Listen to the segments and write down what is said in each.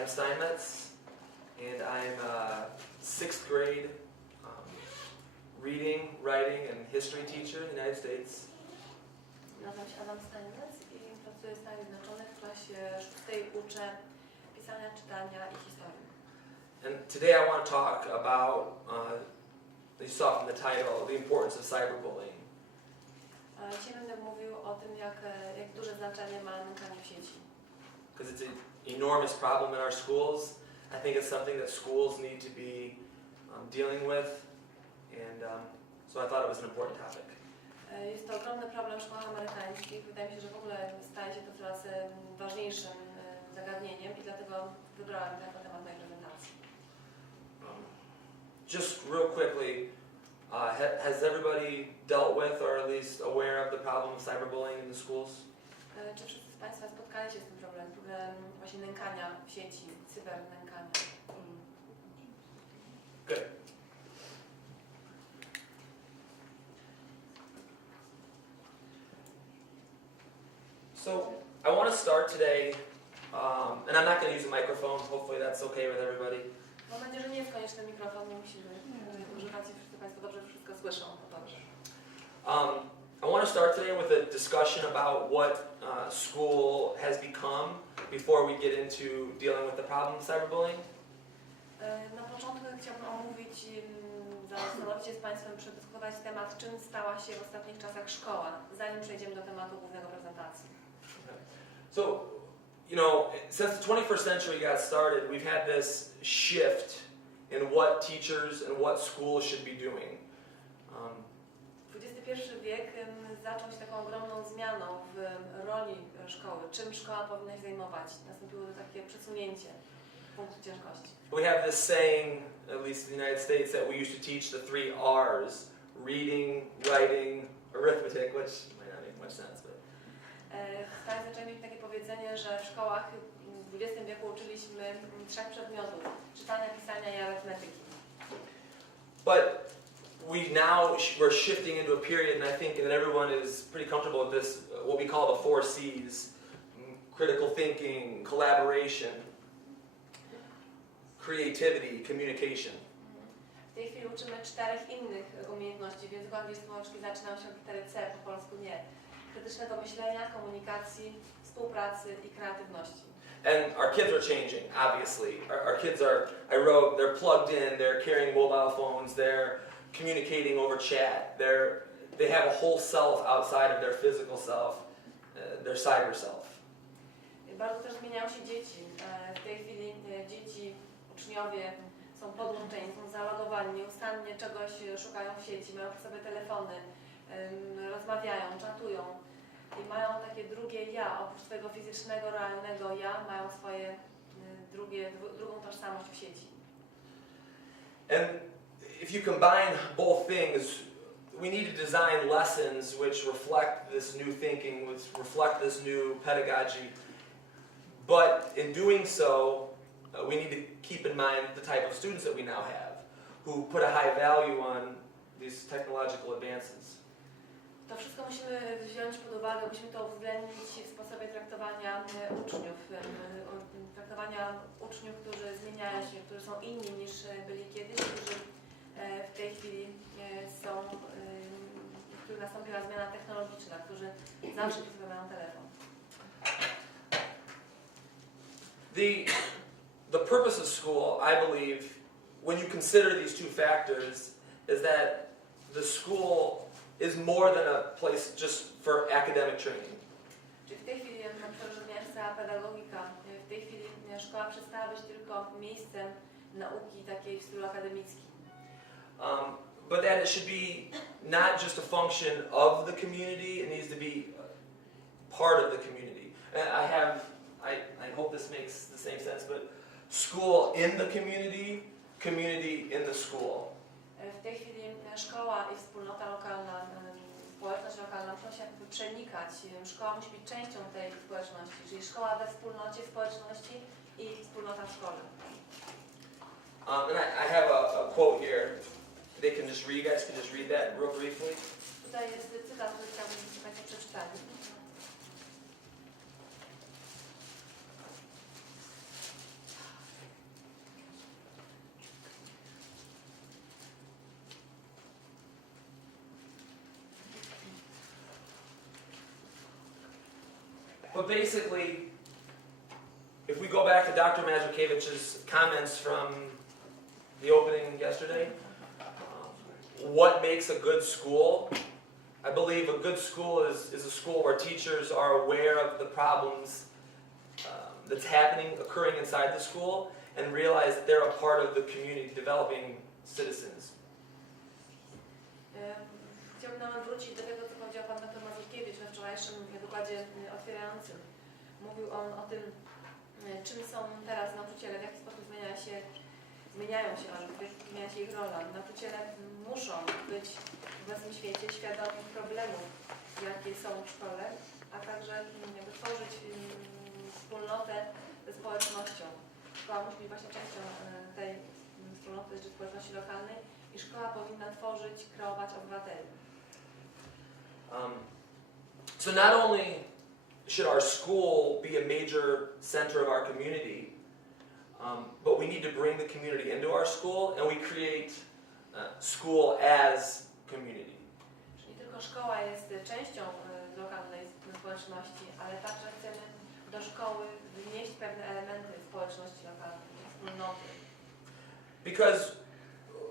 I'm Steinmetz, and I'm a 6th grade reading, writing, and history teacher in the United States. Nazywam się Steinmetz i pracuję w Stanach Zjednoczonych. W klasie 6 uczę pisania, czytania i historii. And today I want to talk about, you saw from the title, the importance of cyberbullying. Dzisiaj będę mówił o tym, jak duże znaczenie ma nękanie w sieci. Because it's an enormous problem in our schools. I think it's something that schools need to be dealing with, and so I thought it was an important topic. Jest to ogromny problem w szkołach amerykańskich. Wydaje mi się, że w ogóle staje się to coraz ważniejszym zagadnieniem i dlatego wybrałem to jako temat mojej prezentacji. Just real quickly, has everybody dealt with or at least aware of the problem of cyberbullying in the schools? Czy wszyscy z Państwa spotkali się z tym problemem właśnie nękania w sieci, cybernękania? Good. So I want to start today, and I'm not going to use a microphone. Hopefully that's okay with everybody. Mam nadzieję, że nie jest konieczny mikrofon, nie musimy używać i wszyscy Państwo dobrze wszystko słyszą. To dobrze. I want to start today with a discussion about what school has become before we get into dealing with the problem of cyberbullying. Na początku chciałbym omówić, zastanowić się z Państwem, przedyskutować temat, czym stała się w ostatnich czasach szkoła, zanim przejdziemy do tematu głównego prezentacji. Okay. So, you know, since the 21st century got started, we've had this shift in what teachers and what schools should be doing. XXI wiek zaczął się taką ogromną zmianą w roli szkoły, czym szkoła powinna się zajmować. Nastąpiło takie przesunięcie punktu ciężkości. We have this saying, at least in the United States, that we used to teach the 3 R's: reading, writing, arithmetic, which might not make much sense, but W Stanach zaczęli mieć takie powiedzenie, że w szkołach w XX wieku uczyliśmy 3 przedmiotów: czytania, pisania i arytmetyki. But we're shifting into a period, and I think that everyone is pretty comfortable with this, what we call the 4 C's: critical thinking, collaboration, creativity, communication. W tej chwili uczymy 4 innych umiejętności. W języku angielskim nauczki zaczynają się od litery C, po polsku nie. Krytycznego myślenia, komunikacji, współpracy i kreatywności. And our kids are changing, obviously. Our kids are, they're plugged in, they're carrying mobile phones, they're communicating over chat, they have a whole self outside of their physical self, their cyber self. Bardzo też zmieniają się dzieci. W tej chwili dzieci, uczniowie są podłączeni, są załadowani, nieustannie czegoś szukają w sieci, mają przy sobie telefony, rozmawiają, czatują i mają takie drugie ja, oprócz swojego fizycznego, realnego ja, mają swoje drugą tożsamość w sieci. And if you combine both things, we need to design lessons which reflect this new thinking, which reflect this new pedagogy. But in doing so, we need to keep in mind the type of students that we now have, who put a high value on these technological advances. To wszystko musimy wziąć pod uwagę, musimy to uwzględnić w sposobie traktowania uczniów, którzy zmieniają się, którzy są inni niż byli kiedyś, którzy w tej chwili są, w których nastąpiła zmiana technologiczna, którzy zawsze przy sobie mają telefon. The purpose of school, I believe, when you consider these 2 factors, is that the school is more than a place just for academic training. Czyli w tej chwili, na przykład, cała pedagogika, w tej chwili szkoła przestała być tylko miejscem nauki takiej w stylu akademickim. But that it should be not just a function of the community, it needs to be part of the community. And I hope this makes the same sense, but school in the community, community in the school. W tej chwili szkoła i wspólnota lokalna, społeczność lokalna muszą się jakby przenikać. Szkoła musi być częścią tej społeczności, czyli szkoła we wspólnocie społeczności i wspólnota w szkole. And I have a quote here. They can just read, you guys can just read that real briefly. Tutaj jest cytat, który chciałbym Państwu przeczytać. But basically, if we go back to Dr. Mazurkiewicz's comments from the opening yesterday, what makes a good school? I believe a good school is a school where teachers are aware of the problems that's occurring inside the school, and realize that they're a part of the community, developing citizens. Chciałbym nawet wrócić do tego, co powiedział pan dr Mazurkiewicz we wczorajszym wykładzie otwierającym. Mówił on o tym, czym są teraz nauczyciele, w jaki sposób zmieniają się ich rola. Nauczyciele muszą być w obecnym świecie świadomi problemów, jakie są w szkole, a także jakby tworzyć wspólnotę ze społecznością. Szkoła musi być właśnie częścią tej wspólnoty czy społeczności lokalnej i szkoła powinna tworzyć, kreować obywateli. So not only should our school be a major center of our community, but we need to bring the community into our school, and we create school as community. Czyli tylko szkoła jest częścią lokalnej społeczności, ale także chcemy do szkoły wnieść pewne elementy społeczności lokalnej, wspólnoty. Because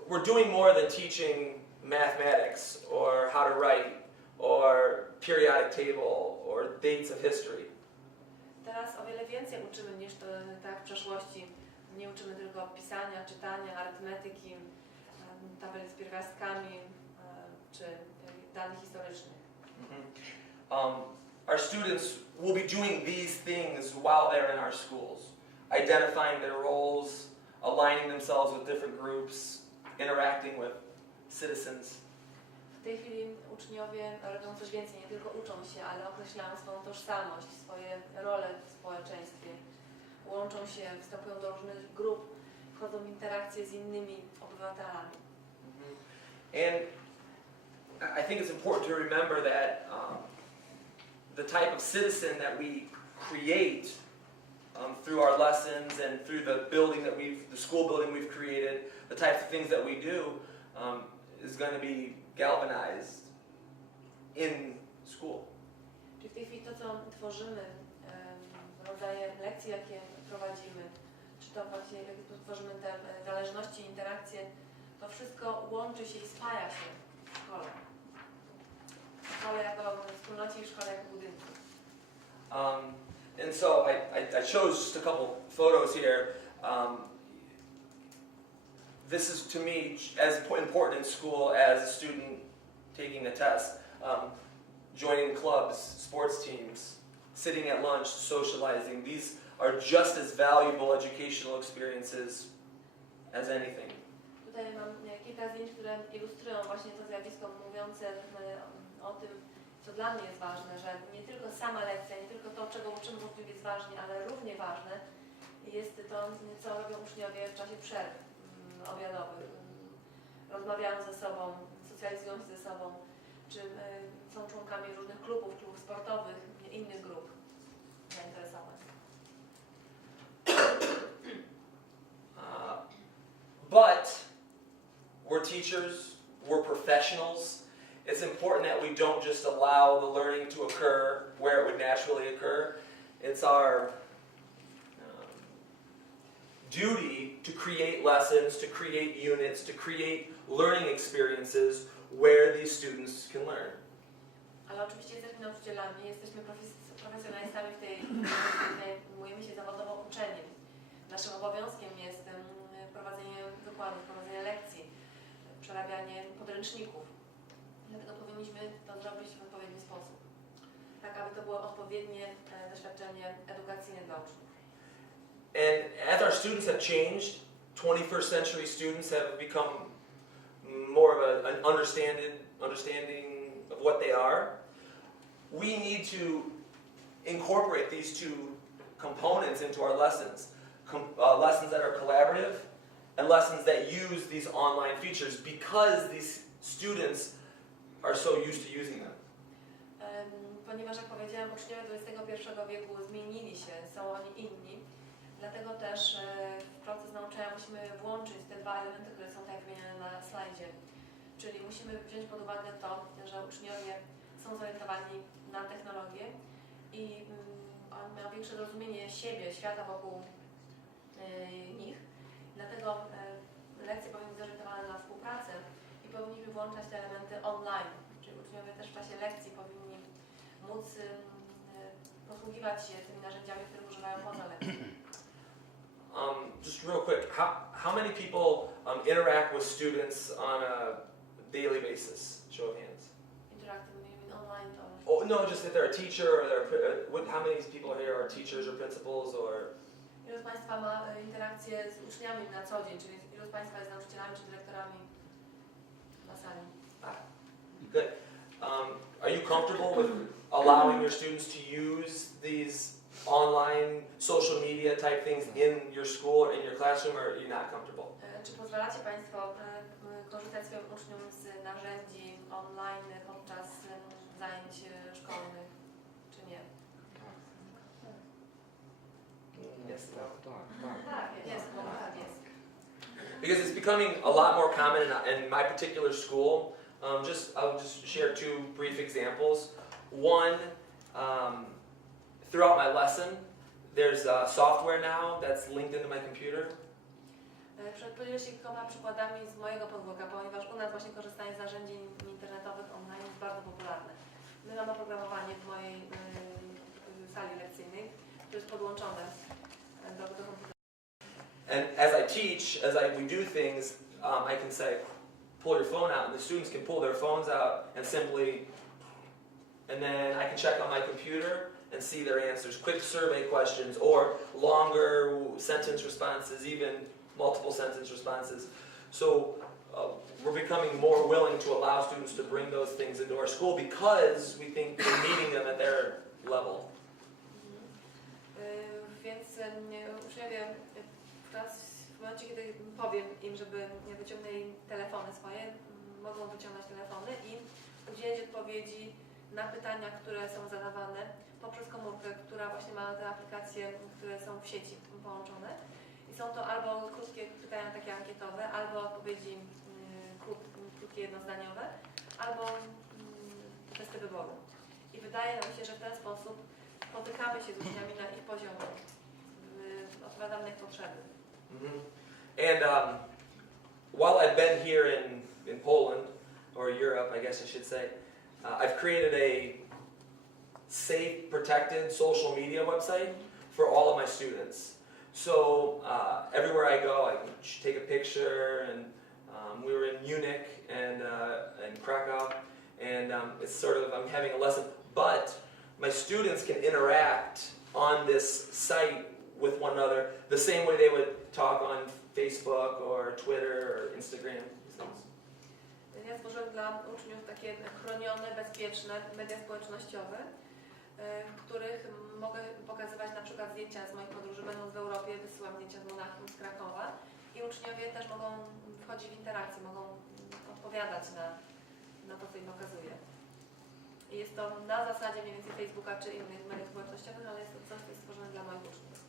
we're doing more than teaching mathematics, or how to write, or periodic table, or dates of history. Teraz o wiele więcej uczymy niż to tak w przeszłości. Nie uczymy tylko pisania, czytania, arytmetyki, tabel z pierwiastkami czy danych historycznych. Our students will be doing these things while they're in our schools, identifying their roles, aligning themselves with different groups, interacting with citizens. W tej chwili uczniowie robią coś więcej, nie tylko uczą się, ale określają swoją tożsamość, swoje role w społeczeństwie. Łączą się, wstępują do różnych grup, wchodzą w interakcje z innymi obywatelami. And I think it's important to remember that the type of citizen that we create through our lessons and through the school building we've created, the types of things that we do is going to be galvanized in school. Czyli w tej chwili to, co tworzymy, rodzaje lekcji, jakie prowadzimy, czy to właśnie w jaki sposób tworzymy te zależności, interakcje, to wszystko łączy się i spaja się w szkole. W szkole jako wspólnocie i w szkole jako budynku. And so I chose just a couple photos here. This is to me as important in school as a student taking a test. Joining clubs, sports teams, sitting at lunch, socializing. These are just as valuable educational experiences as anything. Tutaj mam kilka zdjęć, które ilustrują właśnie to zjawisko, mówiące o tym, co dla mnie jest ważne, że nie tylko sama lekcja, nie tylko to, czego uczymy w uczniów jest ważne, ale równie ważne jest to, co robią uczniowie w czasie przerw obiadowych. Rozmawiają ze sobą, socjalizują się ze sobą, czy są członkami różnych klubów sportowych, innych grup zainteresowań. But we're teachers, we're professionals. It's important that we don't just allow the learning to occur where it would naturally occur. It's our duty to create lessons, to create units, to create learning experiences where these students can learn. Ale oczywiście jesteśmy nauczycielami, jesteśmy profesjonalistami w tej zajmujemy się zawodowo uczeniem. Naszym obowiązkiem jest prowadzenie wykładów, prowadzenie lekcji, przerabianie podręczników. Dlatego powinniśmy to zrobić w odpowiedni sposób, tak aby to było odpowiednie doświadczenie edukacyjne dla uczniów. And as our students have changed, 21st century students have become more of an understanding of what they are. We need to incorporate these two components into our lessons. Lessons that are collaborative and lessons that use these online features because these students are so used to using them. Ponieważ, jak powiedziałam, uczniowie XXI wieku zmienili się, są oni inni, dlatego też w proces nauczania musimy włączyć te dwa elementy, które są tak wymienione na slajdzie. Czyli musimy wziąć pod uwagę to, że uczniowie są zorientowani na technologię i on miał większe zrozumienie siebie, świata wokół nich. Dlatego lekcje powinny być zorientowane na współpracę i powinniśmy włączać te elementy online, czyli uczniowie też w czasie lekcji powinni móc posługiwać się tymi narzędziami, których używają poza lekcją. Just real quick, how many people interact with students on a daily basis? Show of hands. Interactive, you mean online or? Oh no, just if they're a teacher or how many people here are teachers or principals or? Ilu z Państwa ma interakcje z uczniami na co dzień, czyli ilu z Państwa jest nauczycielami czy dyrektorami na sali? Good. Are you comfortable with allowing your students to use these online social media type things in your school or in your classroom, or are you not comfortable? Czy pozwalacie Państwo korzystać swoim uczniom z narzędzi online podczas zajęć szkolnych, czy nie? Yes. Tak, jest. Because it's becoming a lot more common in my particular school. I'll just share two brief examples. One, throughout my lesson, there's software now that's linked into my computer. Podzielę się kilkoma przykładami z mojego podwórka, ponieważ u nas właśnie korzystanie z narzędzi internetowych online jest bardzo popularne. My mamy oprogramowanie w mojej sali lekcyjnej, które jest podłączone do komputera. And as I teach, we do things, I can say, pull your phone out, and the students can pull their phones out and then I can check on my computer and see their answers, quick survey questions, or longer sentence responses, even multiple sentence responses. So we're becoming more willing to allow students to bring those things into our school because we think we're meeting them at their level. Więc uczniowie w momencie, kiedy powiem im, żeby wyciągnęli telefony swoje, mogą wyciągnąć telefony i udzielić odpowiedzi na pytania, które są zadawane poprzez komórkę, która właśnie ma te aplikacje, które są w sieci połączone. I są to albo krótkie pytania takie ankietowe, albo odpowiedzi krótkie, jednozdaniowe, albo testy wyboru. I wydaje nam się, że w ten sposób spotykamy się z uczniami na ich poziomie, odpowiadamy na ich potrzeby. And while I've been here in Poland, or Europe, I guess I should say, I've created a safe, protected social media website for all of my students. So everywhere I go, I can take a picture, and we were in Munich and Krakow, and it's sort of, I'm having a lesson, but my students can interact on this site with one another the same way they would talk on Facebook or Twitter or Instagram. Ja stworzyłem dla uczniów takie chronione, bezpieczne media społecznościowe, w których mogę pokazywać na przykład zdjęcia z moich podróży, będąc w Europie, wysyłam zdjęcia z Monachium, z Krakowa i uczniowie też mogą wchodzić w interakcję, mogą odpowiadać na to, co im pokazuję. I jest to na zasadzie mniej więcej Facebooka czy innych mediów społecznościowych, ale jest to coś, co jest stworzone dla moich uczniów.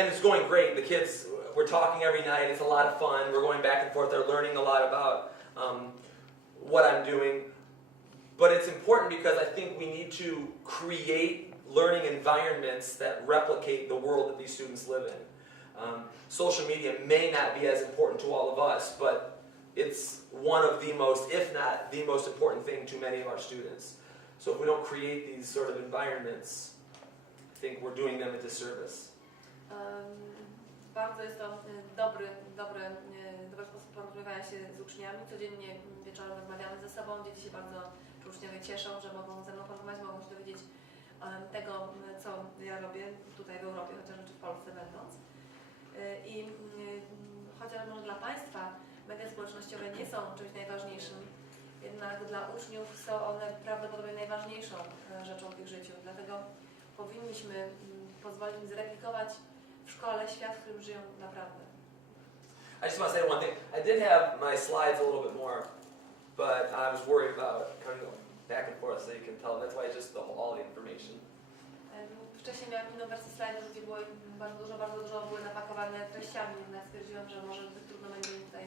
And it's going great. The kids, we're talking every night. It's a lot of fun. We're going back and forth. They're learning a lot about what I'm doing. But it's important because I think we need to create learning environments that replicate the world that these students live in. Social media may not be as important to all of us, but it's one of the most, if not the most important thing to many of our students. So if we don't create these sort of environments, I think we're doing them a disservice. Bardzo jest to dobry sposób porozumiewania się z uczniami. Codziennie wieczorem rozmawiamy ze sobą. Dzieci się bardzo, czy uczniowie cieszą, że mogą ze mną porozmawiać, mogą się dowiedzieć tego, co ja robię tutaj w Europie, chociażby czy w Polsce będąc. I chociaż może dla Państwa media społecznościowe nie są czymś najważniejszym, jednak dla uczniów są one prawdopodobnie najważniejszą rzeczą w ich życiu. Dlatego powinniśmy pozwolić im zreplikować w szkole świat, w którym żyją naprawdę. I just want to say one thing. I did have my slides a little bit more, but I was worried about kind of back and forth so you can tell. That's why it's just all the information. Wcześniej miałam inną wersję slajdów, gdzie było bardzo dużo były napakowane treściami, jednak stwierdziłam, że może zbyt trudno będzie mi tutaj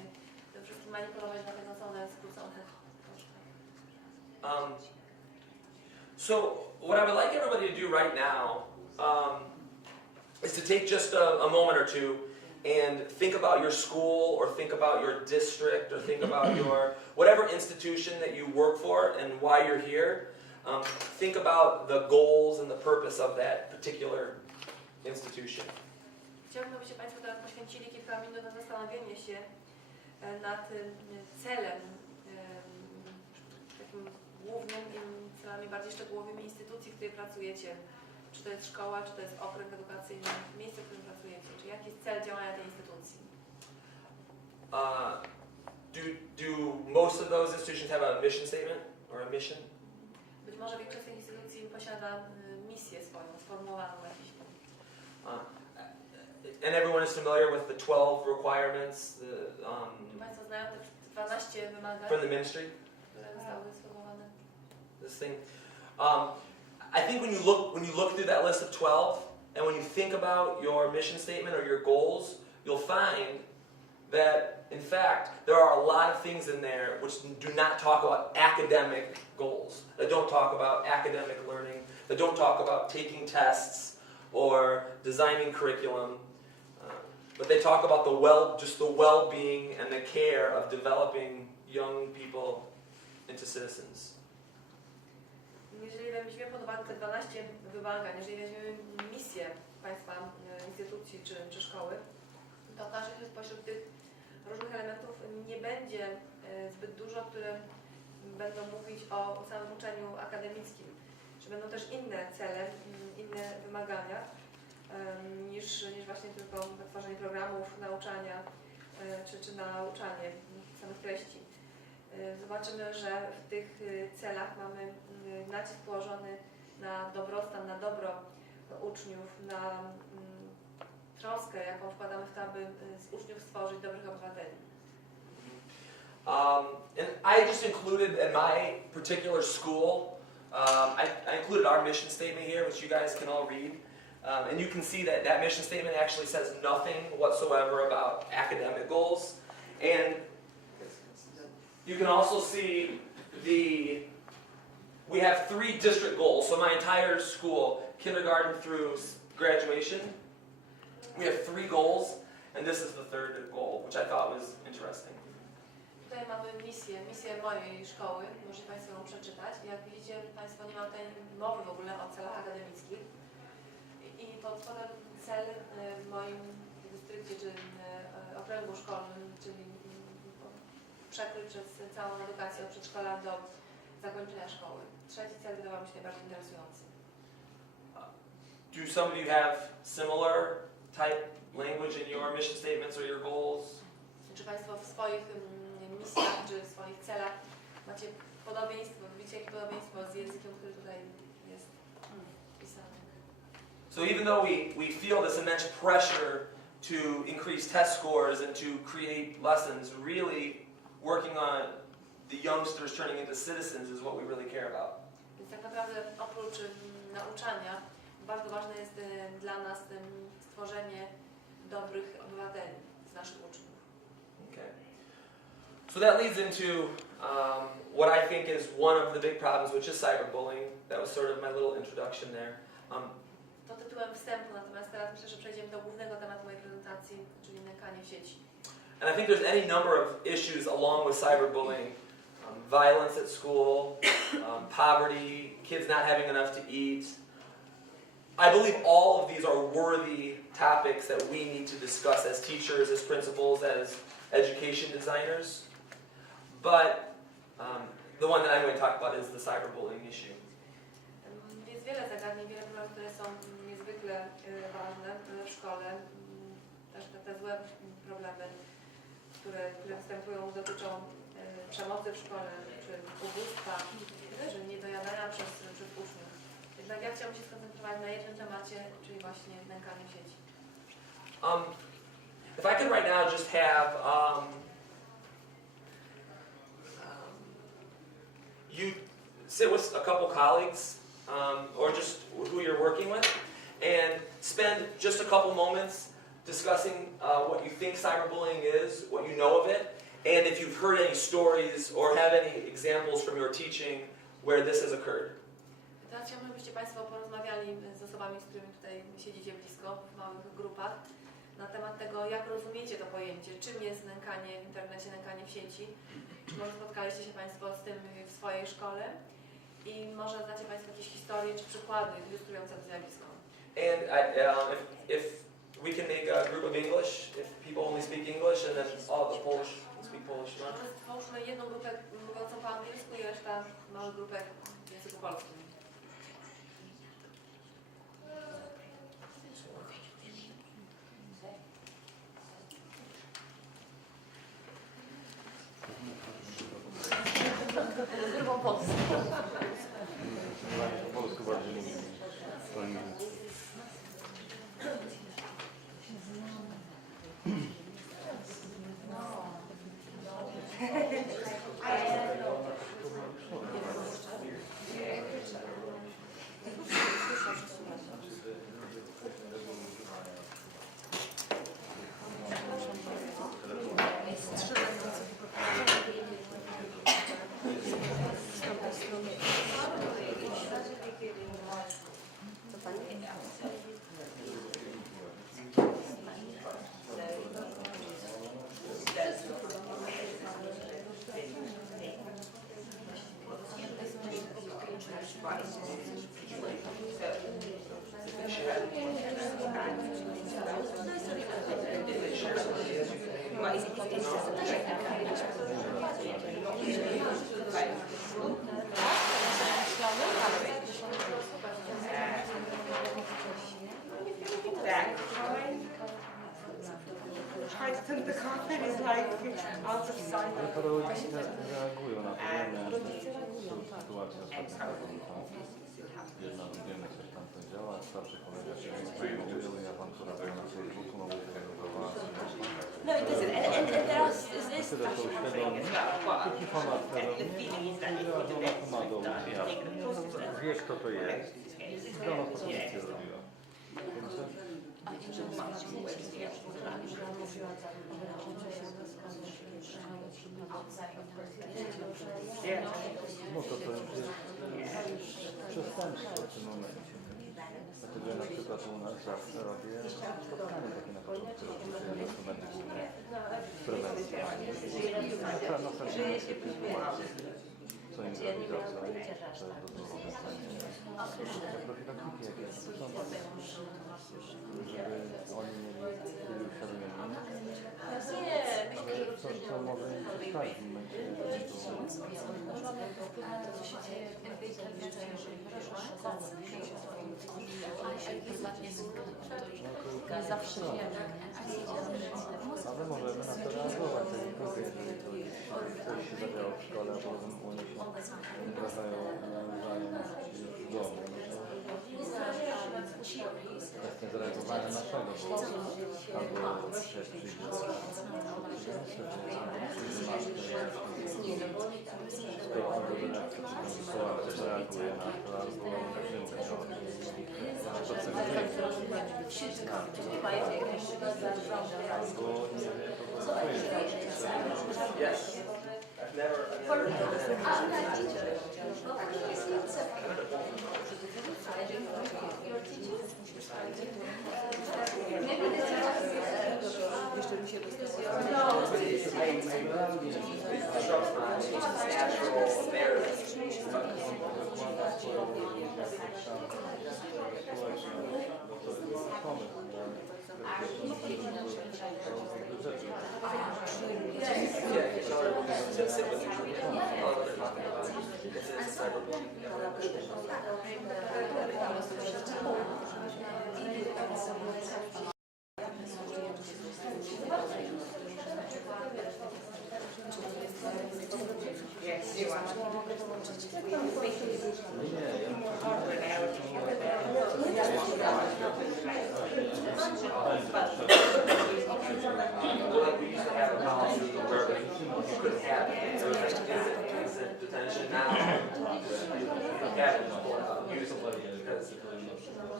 tym wszystkim manipulować, dlatego są one skrócone. So what I would like everybody to do right now is to take just a moment or two and think about your school, or think about your district, or think about your whatever institution that you work for and why you're here. Think about the goals and the purpose of that particular institution. Chciałbym, abyście Państwo teraz poświęcili kilka minut na zastanowienie się nad celem, takim głównym i celami bardziej szczegółowymi instytucji, w której pracujecie. Czy to jest szkoła, czy to jest okręg edukacyjny, miejsce, w którym pracujecie, czy jaki jest cel działania tej instytucji? Do most of those institutions have a mission statement or a mission? Być może większość z tych instytucji posiada misję swoją, sformułowaną w jakiś sposób. And everyone is familiar with the 12 requirements Czy Państwo znają te 12 wymagań, from the ministry? które zostały sformułowane? This thing. I think when you look through that list of 12, and when you think about your mission statement or your goals, you'll find that, in fact, there are a lot of things in there which do not talk about academic goals, that don't talk about academic learning, that don't talk about taking tests or designing curriculum, but they talk about just the well-being and the care of developing young people into citizens. Jeżeli weźmiemy pod uwagę te 12 wymagań, jeżeli weźmiemy misję Państwa, instytucji czy szkoły, to okaże się, że spośród tych różnych elementów nie będzie zbyt dużo, które będą mówić o samym uczeniu akademickim. Że będą też inne cele, inne wymagania niż właśnie tylko tworzenie programów nauczania czy nauczanie samych treści. Zobaczymy, że w tych celach mamy nacisk położony na dobrostan, na dobro uczniów, na troskę, jaką wkładamy w to, aby z uczniów stworzyć dobrych obywateli. And I just included in my particular school, I included our mission statement here, which you guys can all read. And you can see that that mission statement actually says nothing whatsoever about academic goals. And you can also see we have 3 district goals. So my entire school, kindergarten through graduation, we have 3 goals, and this is the 3rd goal, which I thought was interesting. Tutaj mamy misję mojej szkoły, możecie Państwo ją przeczytać. Jak widzicie, Państwo nie ma tutaj mowy w ogóle o celach akademickich. I pod spodem cel w moim dystrykcie, czy okręgu szkolnym, czyli przekrój przez całą edukację od przedszkola do zakończenia szkoły. 3. cel wydawał mi się najbardziej interesujący. Do some of you have similar type language in your mission statements or your goals? Czy Państwo w swoich misjach, czy w swoich celach macie podobieństwo, widzicie jakie podobieństwo z językiem, który tutaj jest pisany? So even though we feel this immense pressure to increase test scores and to create lessons, really working on the youngsters turning into citizens is what we really care about. Więc tak naprawdę oprócz nauczania bardzo ważne jest dla nas stworzenie dobrych obywateli z naszych uczniów. Okay. So that leads into what I think is one of the big problems, which is cyberbullying. That was sort of my little introduction there. To tytułem wstępu, natomiast teraz myślę, że przejdziemy do głównego tematu mojej prezentacji, czyli nękanie w sieci. And I think there's any number of issues along with cyberbullying. Violence at school, poverty, kids not having enough to eat. I believe all of these are worthy topics that we need to discuss as teachers, as principals, as education designers. But the one that I'm going to talk about is the cyberbullying issue. Jest wiele zagadnień, wiele problemów, które są niezwykle ważne w szkole. Też te złe problemy, które występują, dotyczą przemocy w szkole, czy ubóstwa, czy niedojadania przez uczniów. Jednak ja chciałam się skoncentrować na jednym temacie, czyli właśnie nękaniu w sieci. If I could right now just have you sit with a couple colleagues or just who you're working with and spend just a couple moments discussing what you think cyberbullying is, what you know of it, and if you've heard any stories or have any examples from your teaching where this has occurred. Teraz chciałbym, żebyście Państwo porozmawiali z osobami, z którymi tutaj siedzicie blisko, w małych grupach, na temat tego, jak rozumiecie to pojęcie, czym jest nękanie w internecie, nękanie w sieci. Czy może spotkaliście się Państwo z tym w swojej szkole i może znacie Państwo jakieś historie czy przykłady ilustrujące to zjawisko. And if we can make a group of English, if people only speak English, and then all the Polish can speak Polish. No? Stwórzmy jedną grupę mówiącą po angielsku i reszta małych grupek w języku polskim. Grupą polską. Polsku bardziej lubię. The carpet is like out of sight. Rodzice reagują na to, sytuacja ostatnio. Jedna rodzina coś tam powiedziała, starszy kolega się zajmuje i awanturował na Facebooku, mogę się reagować. No, it doesn't. And there are this Tyle to uświadomi, taki format wie kto to jest, dano propozycję zrobiła. No to już jest przestępstwo w tym momencie. Dlatego ja na przykład u nas zawsze robię spotkanie takie na początku roku, że ja dokumenty prewencji. Na pewno się sytuacje, co improwizacja, to jest dozwolone. Profilaktyki jakieś, to są, żeby oni byli uświadomieni, co może im przeszkadzać w momencie, ale możemy na to reagować, jeżeli coś się zadziało w szkole, a potem oni się wracają w domu. Kwestia zareagowania naszego, albo też przyjdzie reaguje na to, albo Yes. I've never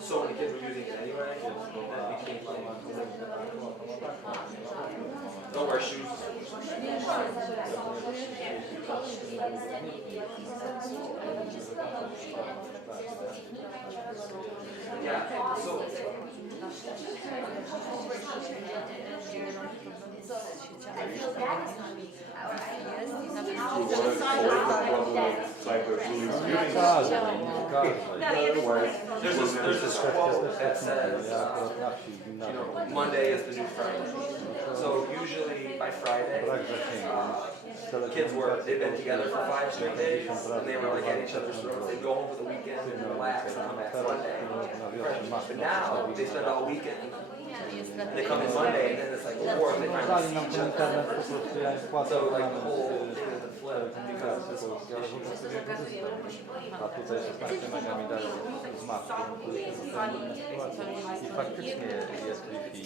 so many kids were using it anyway, that became don't wear shoes. There's a quote that says, Monday is the new Friday. So usually by Friday, they've been together for 5 straight days, and they were like at each other's throats. They'd go home for the weekend and relax and come back Monday. But now they spend all weekend. And they come in Monday, and then it's like before they finally see each other. So like the whole thing is the flip because this A tutaj 16 mega mi dają z matką. I faktycznie jest Wi-Fi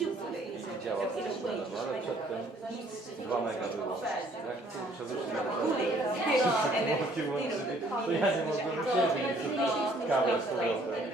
i działa wszystko, ale przedtem 2 mega było. Jak przewyższy na to ja nie mogłem siedzieć i kawę z powrotem.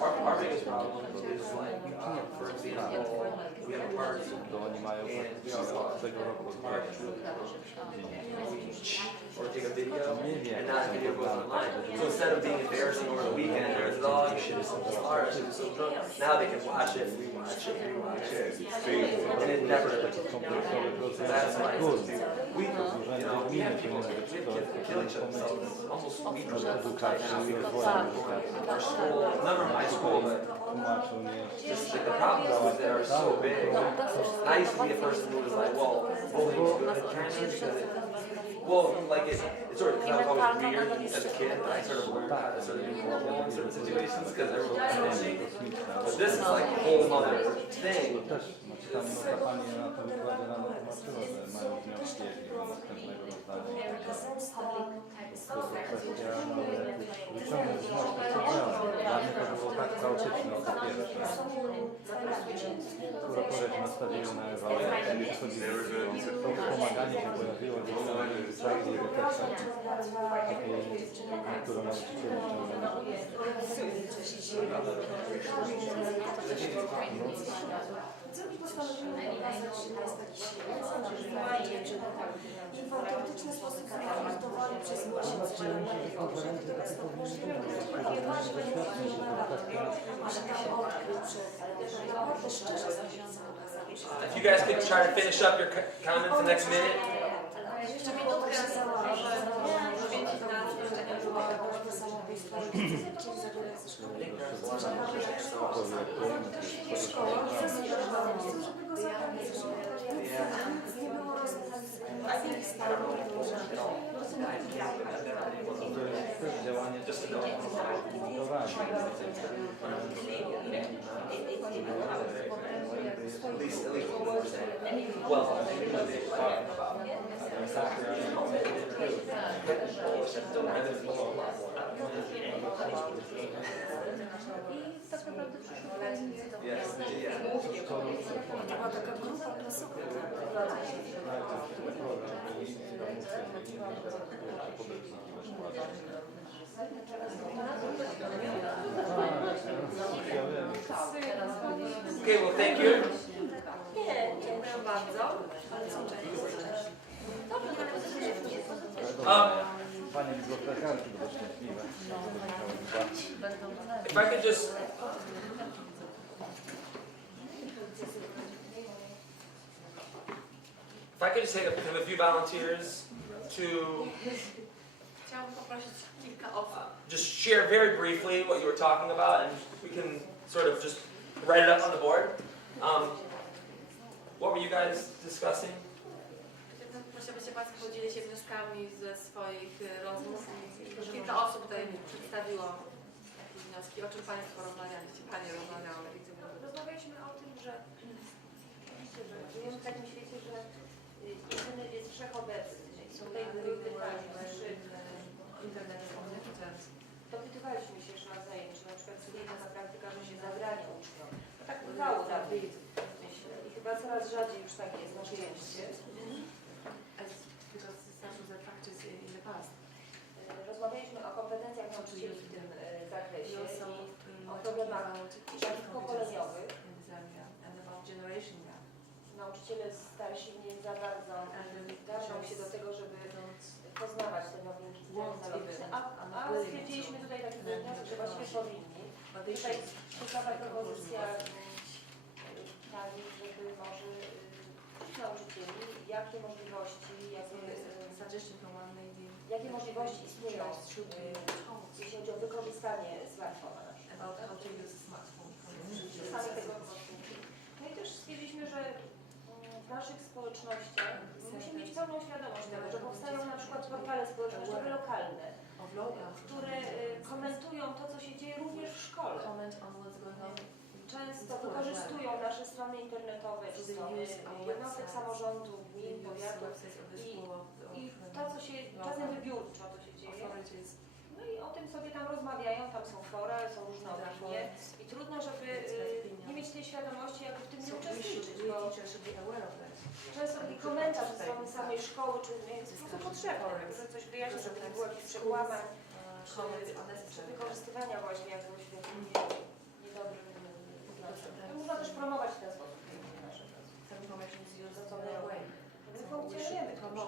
Our biggest problem is like, for example, we have a party and tego roku or take a video and not the video goes online. So instead of being embarrassing over the weekend, there's oh you should have seen this art, so now they can watch it, rewatch it, and it never. So that's why we people kill each other. So it's almost weekly. Our school, never my school, but just like the problems with it are so big. I used to be a person who was like, well, bullying's good because well, like it's sort of, because I was always weird as a kid, I sort of learned how to sort of be normal in certain situations because everyone was me. But this is like a whole other thing. Tam ta pani na tym wykładzie nam tłumaczyła, że mają wnioski do następnego rozdania. To kwestia wyciągnąć wnioski, co działa. Dla mnie to było tak chaotyczne od pierwsze. Kuratorzy się nastawili na ewaluację, to wspomaganie się pojawiło w takiej refleksji, którą nauczyciele I w autentyczny sposób zrealizowali przez miesiąc. Ponieważ If you guys could try to finish up your comments the next minute. Jeszcze minutkę może poświęcić na rozpoczęcie działanie była taka grupa klasowa. Okay, well, thank you. Dziękuję bardzo. Panie bibliotekarki będą szczęśliwe. If I could just have a few volunteers to Chciałam poprosić kilka osób. just share very briefly what you were talking about, and we can sort of just write it up on the board. What were you guys discussing? Proszę, byście Państwo podzielili się wnioskami ze swoich rozmów. Kilka osób tutaj przedstawiło takie wnioski. O czym Państwo rozmawialiście? Panie rozmawiały. Rozmawialiśmy o tym, że żyjemy w takim świecie, że internet jest wszechobecny. I tutaj były pytania, dopytywaliśmy się jeszcze na zajęciu, czy na przykład jest taka praktyka, że się zabrania uczniom. No tak bywało dawniej, myślę. I chyba coraz rzadziej już tak jest na szczęście. Rozmawialiśmy o kompetencjach nauczycieli w tym zakresie i o problemach takich pokoleniowych. Nauczyciele starsi nie za bardzo garną się do tego, żeby poznawać te nowinki technologiczne, a stwierdziliśmy tutaj taki wniosek, że właściwie powinni. Tutaj ciekawa propozycja pani, żeby może nauczycieli, jakie możliwości istnieją, jeśli chodzi o wykorzystanie smartfona na przykład. Sami tego No i też stwierdziliśmy, że w naszych społecznościach musimy mieć pełną świadomość tego, że powstają na przykład portale społecznościowe lokalne, które komentują to, co się dzieje również w szkole. Często wykorzystują nasze strony internetowe, czy strony jednostek samorządu, gmin, powiatów i to, co się czasem wybiórczo to się dzieje. No i o tym sobie tam rozmawiają, tam są fora, są różne opinie i trudno, żeby nie mieć tej świadomości, jakby w tym nie uczestniczyć, bo często taki komentarz ze strony samej szkoły, czy jest po prostu potrzebny, że coś wyjaśni, żeby nie było jakichś przekłamań, czy wykorzystywania właśnie jakiegoś w jakimś niedobrym to można też promować w ten sposób nasze prace. To co my robimy. My funkcjonujemy w tym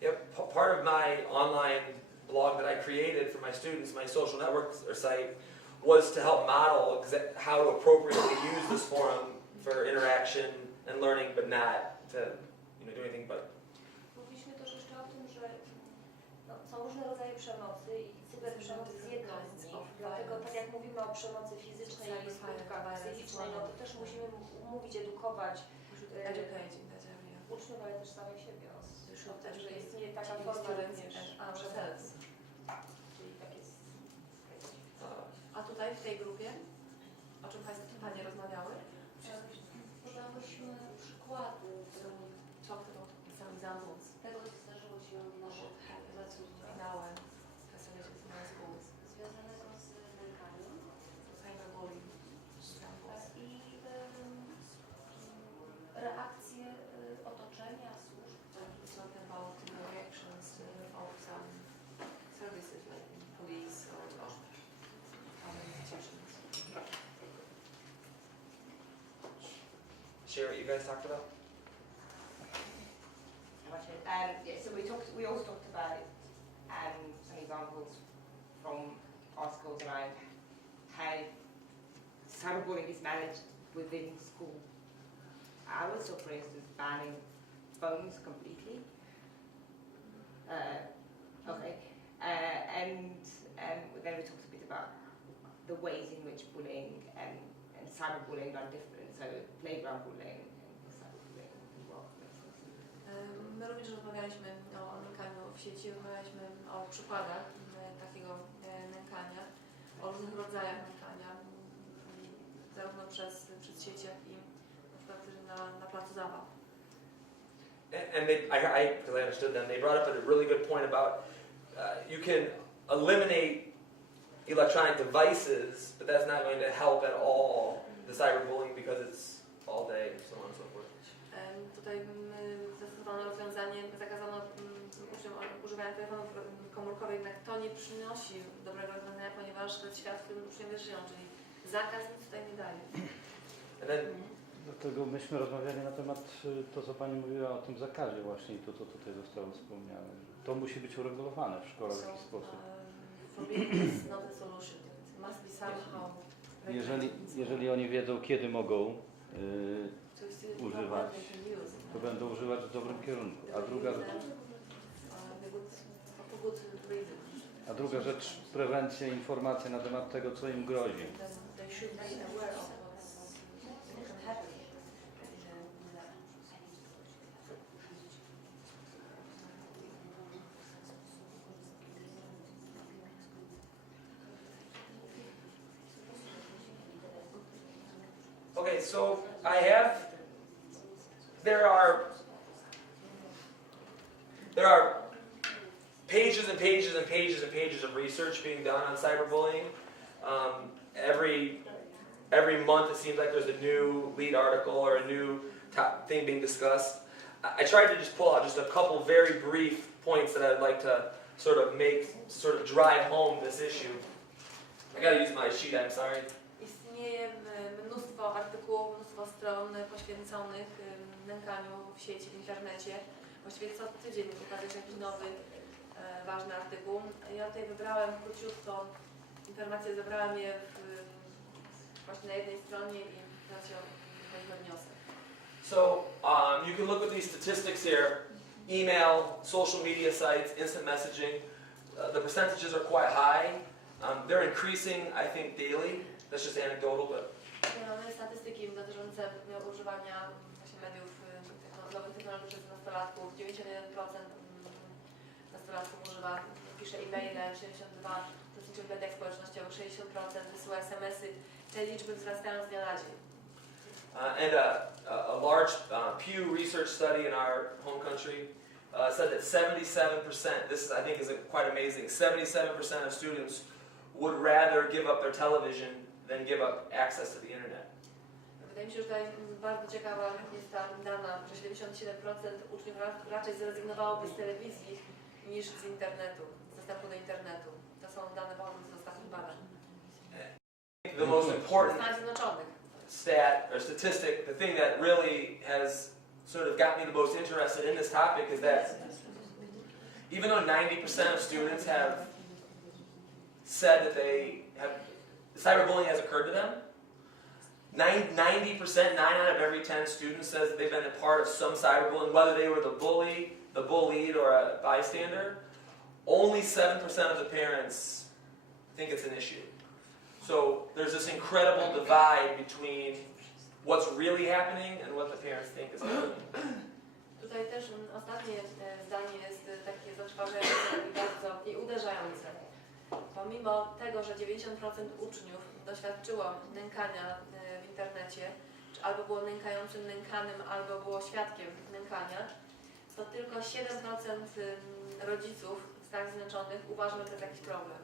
Yeah, part of my online blog that I created for my students, my social network or site, was to help model how to appropriately use this forum for interaction and learning, but not to do anything but. Mówiliśmy też jeszcze o tym, że są różne rodzaje przemocy i cyberprzemoc jest jedną z nich. Dlatego tak jak mówimy o przemocy fizycznej i skutkach psychicznej, no to też musimy mówić, edukować uczniów, ale też samych siebie. Że istnieje taka forma również przemocy. Czyli tak jest. A tutaj w tej grupie, o czym Państwo Panie rozmawiały? Podałyśmy przykłady tego, co zdarzyło się w naszych Finałem związanego z nękaniem i reakcje otoczenia, służb. Share what you guys talked about? So we also talked about some examples from articles around how cyberbullying is managed within school hours. So, for instance, banning phones completely. And then we talked a bit about the ways in which bullying and cyberbullying are different. So, playground bullying and cyberbullying as well. My również rozmawialiśmy o nękaniu w sieci, rozmawialiśmy o przykładach takiego nękania, o różnych rodzajach nękania, zarówno przez sieć, jak i na przykład na placu zabaw. And because I understood them, they brought up a really good point about you can eliminate electronic devices, but that's not going to help at all the cyberbullying because it's all day, so on and so forth. Tutaj zastosowano rozwiązanie, zakazano uczniom używania telefonów komórkowych, jednak to nie przynosi dobrego rozwiązania, ponieważ to jest świat, w którym uczniowie żyją, czyli zakaz nic tutaj nie daje. Dlatego myśmy rozmawiali na temat to, co Pani mówiła o tym zakazie właśnie i to, co tutaj zostało wspomniane. To musi być uregulowane w szkole w jakiś sposób. Jeżeli oni wiedzą, kiedy mogą używać, to będą używać w dobrym kierunku. A druga rzecz, prewencja, informacja na temat tego, co im grozi. Okay, so there are pages and pages and pages and pages of research being done on cyberbullying. Every month it seems like there's a new lead article or a new top thing being discussed. I tried to just pull out just a couple very brief points that I'd like to sort of drive home this issue. I gotta use my sheet, I'm sorry. Istnieje mnóstwo artykułów, mnóstwo stron poświęconych nękaniu w sieci, w internecie. Właściwie co tydzień ukazuje się jakiś nowy, ważny artykuł. Ja tutaj wybrałem króciutko informacje, zebrałam je właśnie na jednej stronie i teraz ją odniosę. So you can look at these statistics here. Email, social media sites, instant messaging. The percentages are quite high. They're increasing, I think, daily. That's just anecdotal, but... Mamy statystyki dotyczące używania właśnie mediów, nowych technologii przez nastolatków. 91% nastolatków pisze e-maile, 72% uczestniczy w mediach społecznościowych, 60% wysyła SMS-y. Te liczby wzrastają z dnia na dzień. And a large Pew Research study in our home country said that 77%, this I think is quite amazing, 77% of students would rather give up their television than give up access to the internet. Wydaje mi się, że tutaj bardzo ciekawa jest ta dana, że 77% uczniów raczej zrezygnowałoby z telewizji niż z internetu, z dostępu do internetu. To są dane pochodzące z ostatnich badań. The most important Stanach Zjednoczonych. stat or statistic, the thing that really has sort of got me the most interested in this topic is that even though 90% of students have said that cyberbullying has occurred to them, 90%, 9 out of every 10 students says that they've been a part of some cyberbullying, whether they were the bully, the bullied, or a bystander. Only 7% of the parents think it's an issue. So there's this incredible divide between what's really happening and what the parents think is happening. Tutaj też ostatnie zdanie jest takie zatrważające i bardzo uderzające. Pomimo tego, że 90% uczniów doświadczyło nękania w internecie, czy albo było nękającym nękanym, albo było świadkiem nękania, to tylko 7% rodziców w Stanach Zjednoczonych uważa, że to jest jakiś problem.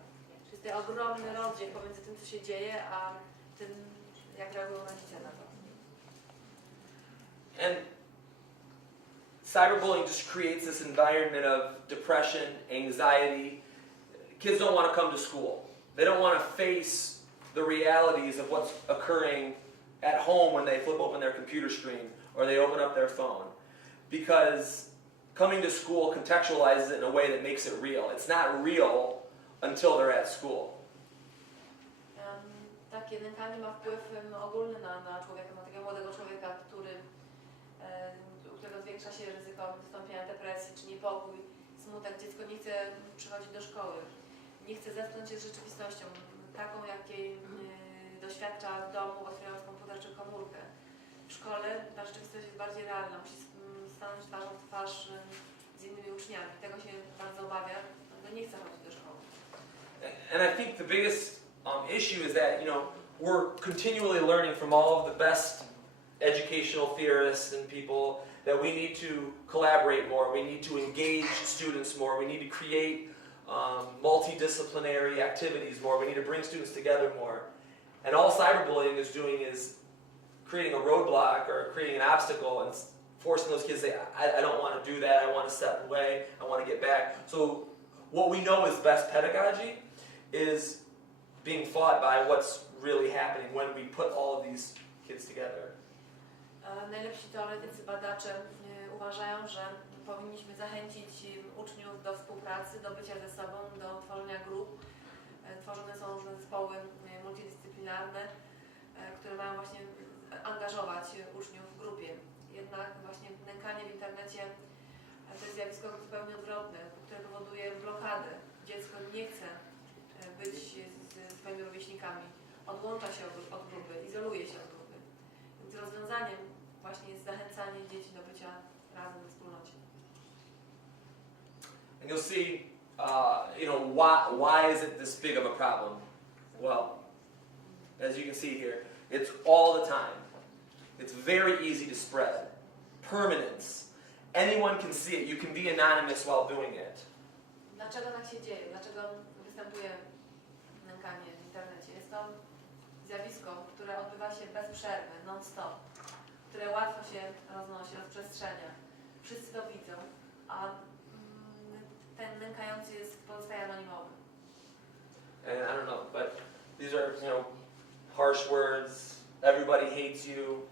Jest to ogromny rozdział pomiędzy tym, co się dzieje, a tym, jak reagują rodzice na to. And cyberbullying just creates this environment of depression, anxiety. Kids don't want to come to school. They don't want to face the realities of what's occurring at home when they flip open their computer screen or they open up their phone. Because coming to school contextualizes it in a way that makes it real. It's not real until they're at school. Takie nękanie ma wpływ ogólny na człowieka, na takiego młodego człowieka, u którego zwiększa się ryzyko wystąpienia depresji czy niepokój, smutek. Dziecko nie chce przychodzić do szkoły, nie chce zetknąć się z rzeczywistością, taką jakiej doświadcza w domu, otwierając komputer czy komórkę. W szkole ta rzeczywistość jest bardziej realna, musi stanąć twarzą w twarz z innymi uczniami. Tego się bardzo obawia, no nie chce chodzić do szkoły. And I think the biggest issue is that, we're continually learning from all of the best educational theorists and people that we need to collaborate more, we need to engage students more, we need to create multidisciplinary activities more, we need to bring students together more. And all cyberbullying is doing is creating a roadblock or creating an obstacle and forcing those kids to say, I don't want to do that, I want to step away, I want to get back. So what we know is best pedagogy is being fought by what's really happening when we put all of these kids together. Najlepsi teoretycy, badacze uważają, że powinniśmy zachęcić uczniów do współpracy, do bycia ze sobą, do tworzenia grup. Tworzone są różne zespoły multidyscyplinarne, które mają właśnie angażować uczniów w grupie. Jednak właśnie nękanie w internecie to jest zjawisko zupełnie odwrotne, które powoduje blokadę. Dziecko nie chce być z swoimi rówieśnikami, odłącza się od grupy, izoluje się od grupy. Więc rozwiązaniem właśnie jest zachęcanie dzieci do bycia razem w wspólnocie. And you'll see, why is it this big of a problem? Well, as you can see here, it's all the time. It's very easy to spread. Permanence. Anyone can see it. You can be anonymous while doing it. Dlaczego tak się dzieje? Dlaczego występuje nękanie w internecie? Jest to zjawisko, które odbywa się bez przerwy, non-stop, które łatwo się roznosi, rozprzestrzenia. Wszyscy to widzą, a ten nękający pozostaje anonimowy. And I don't know, but these are, harsh words. Everybody hates you.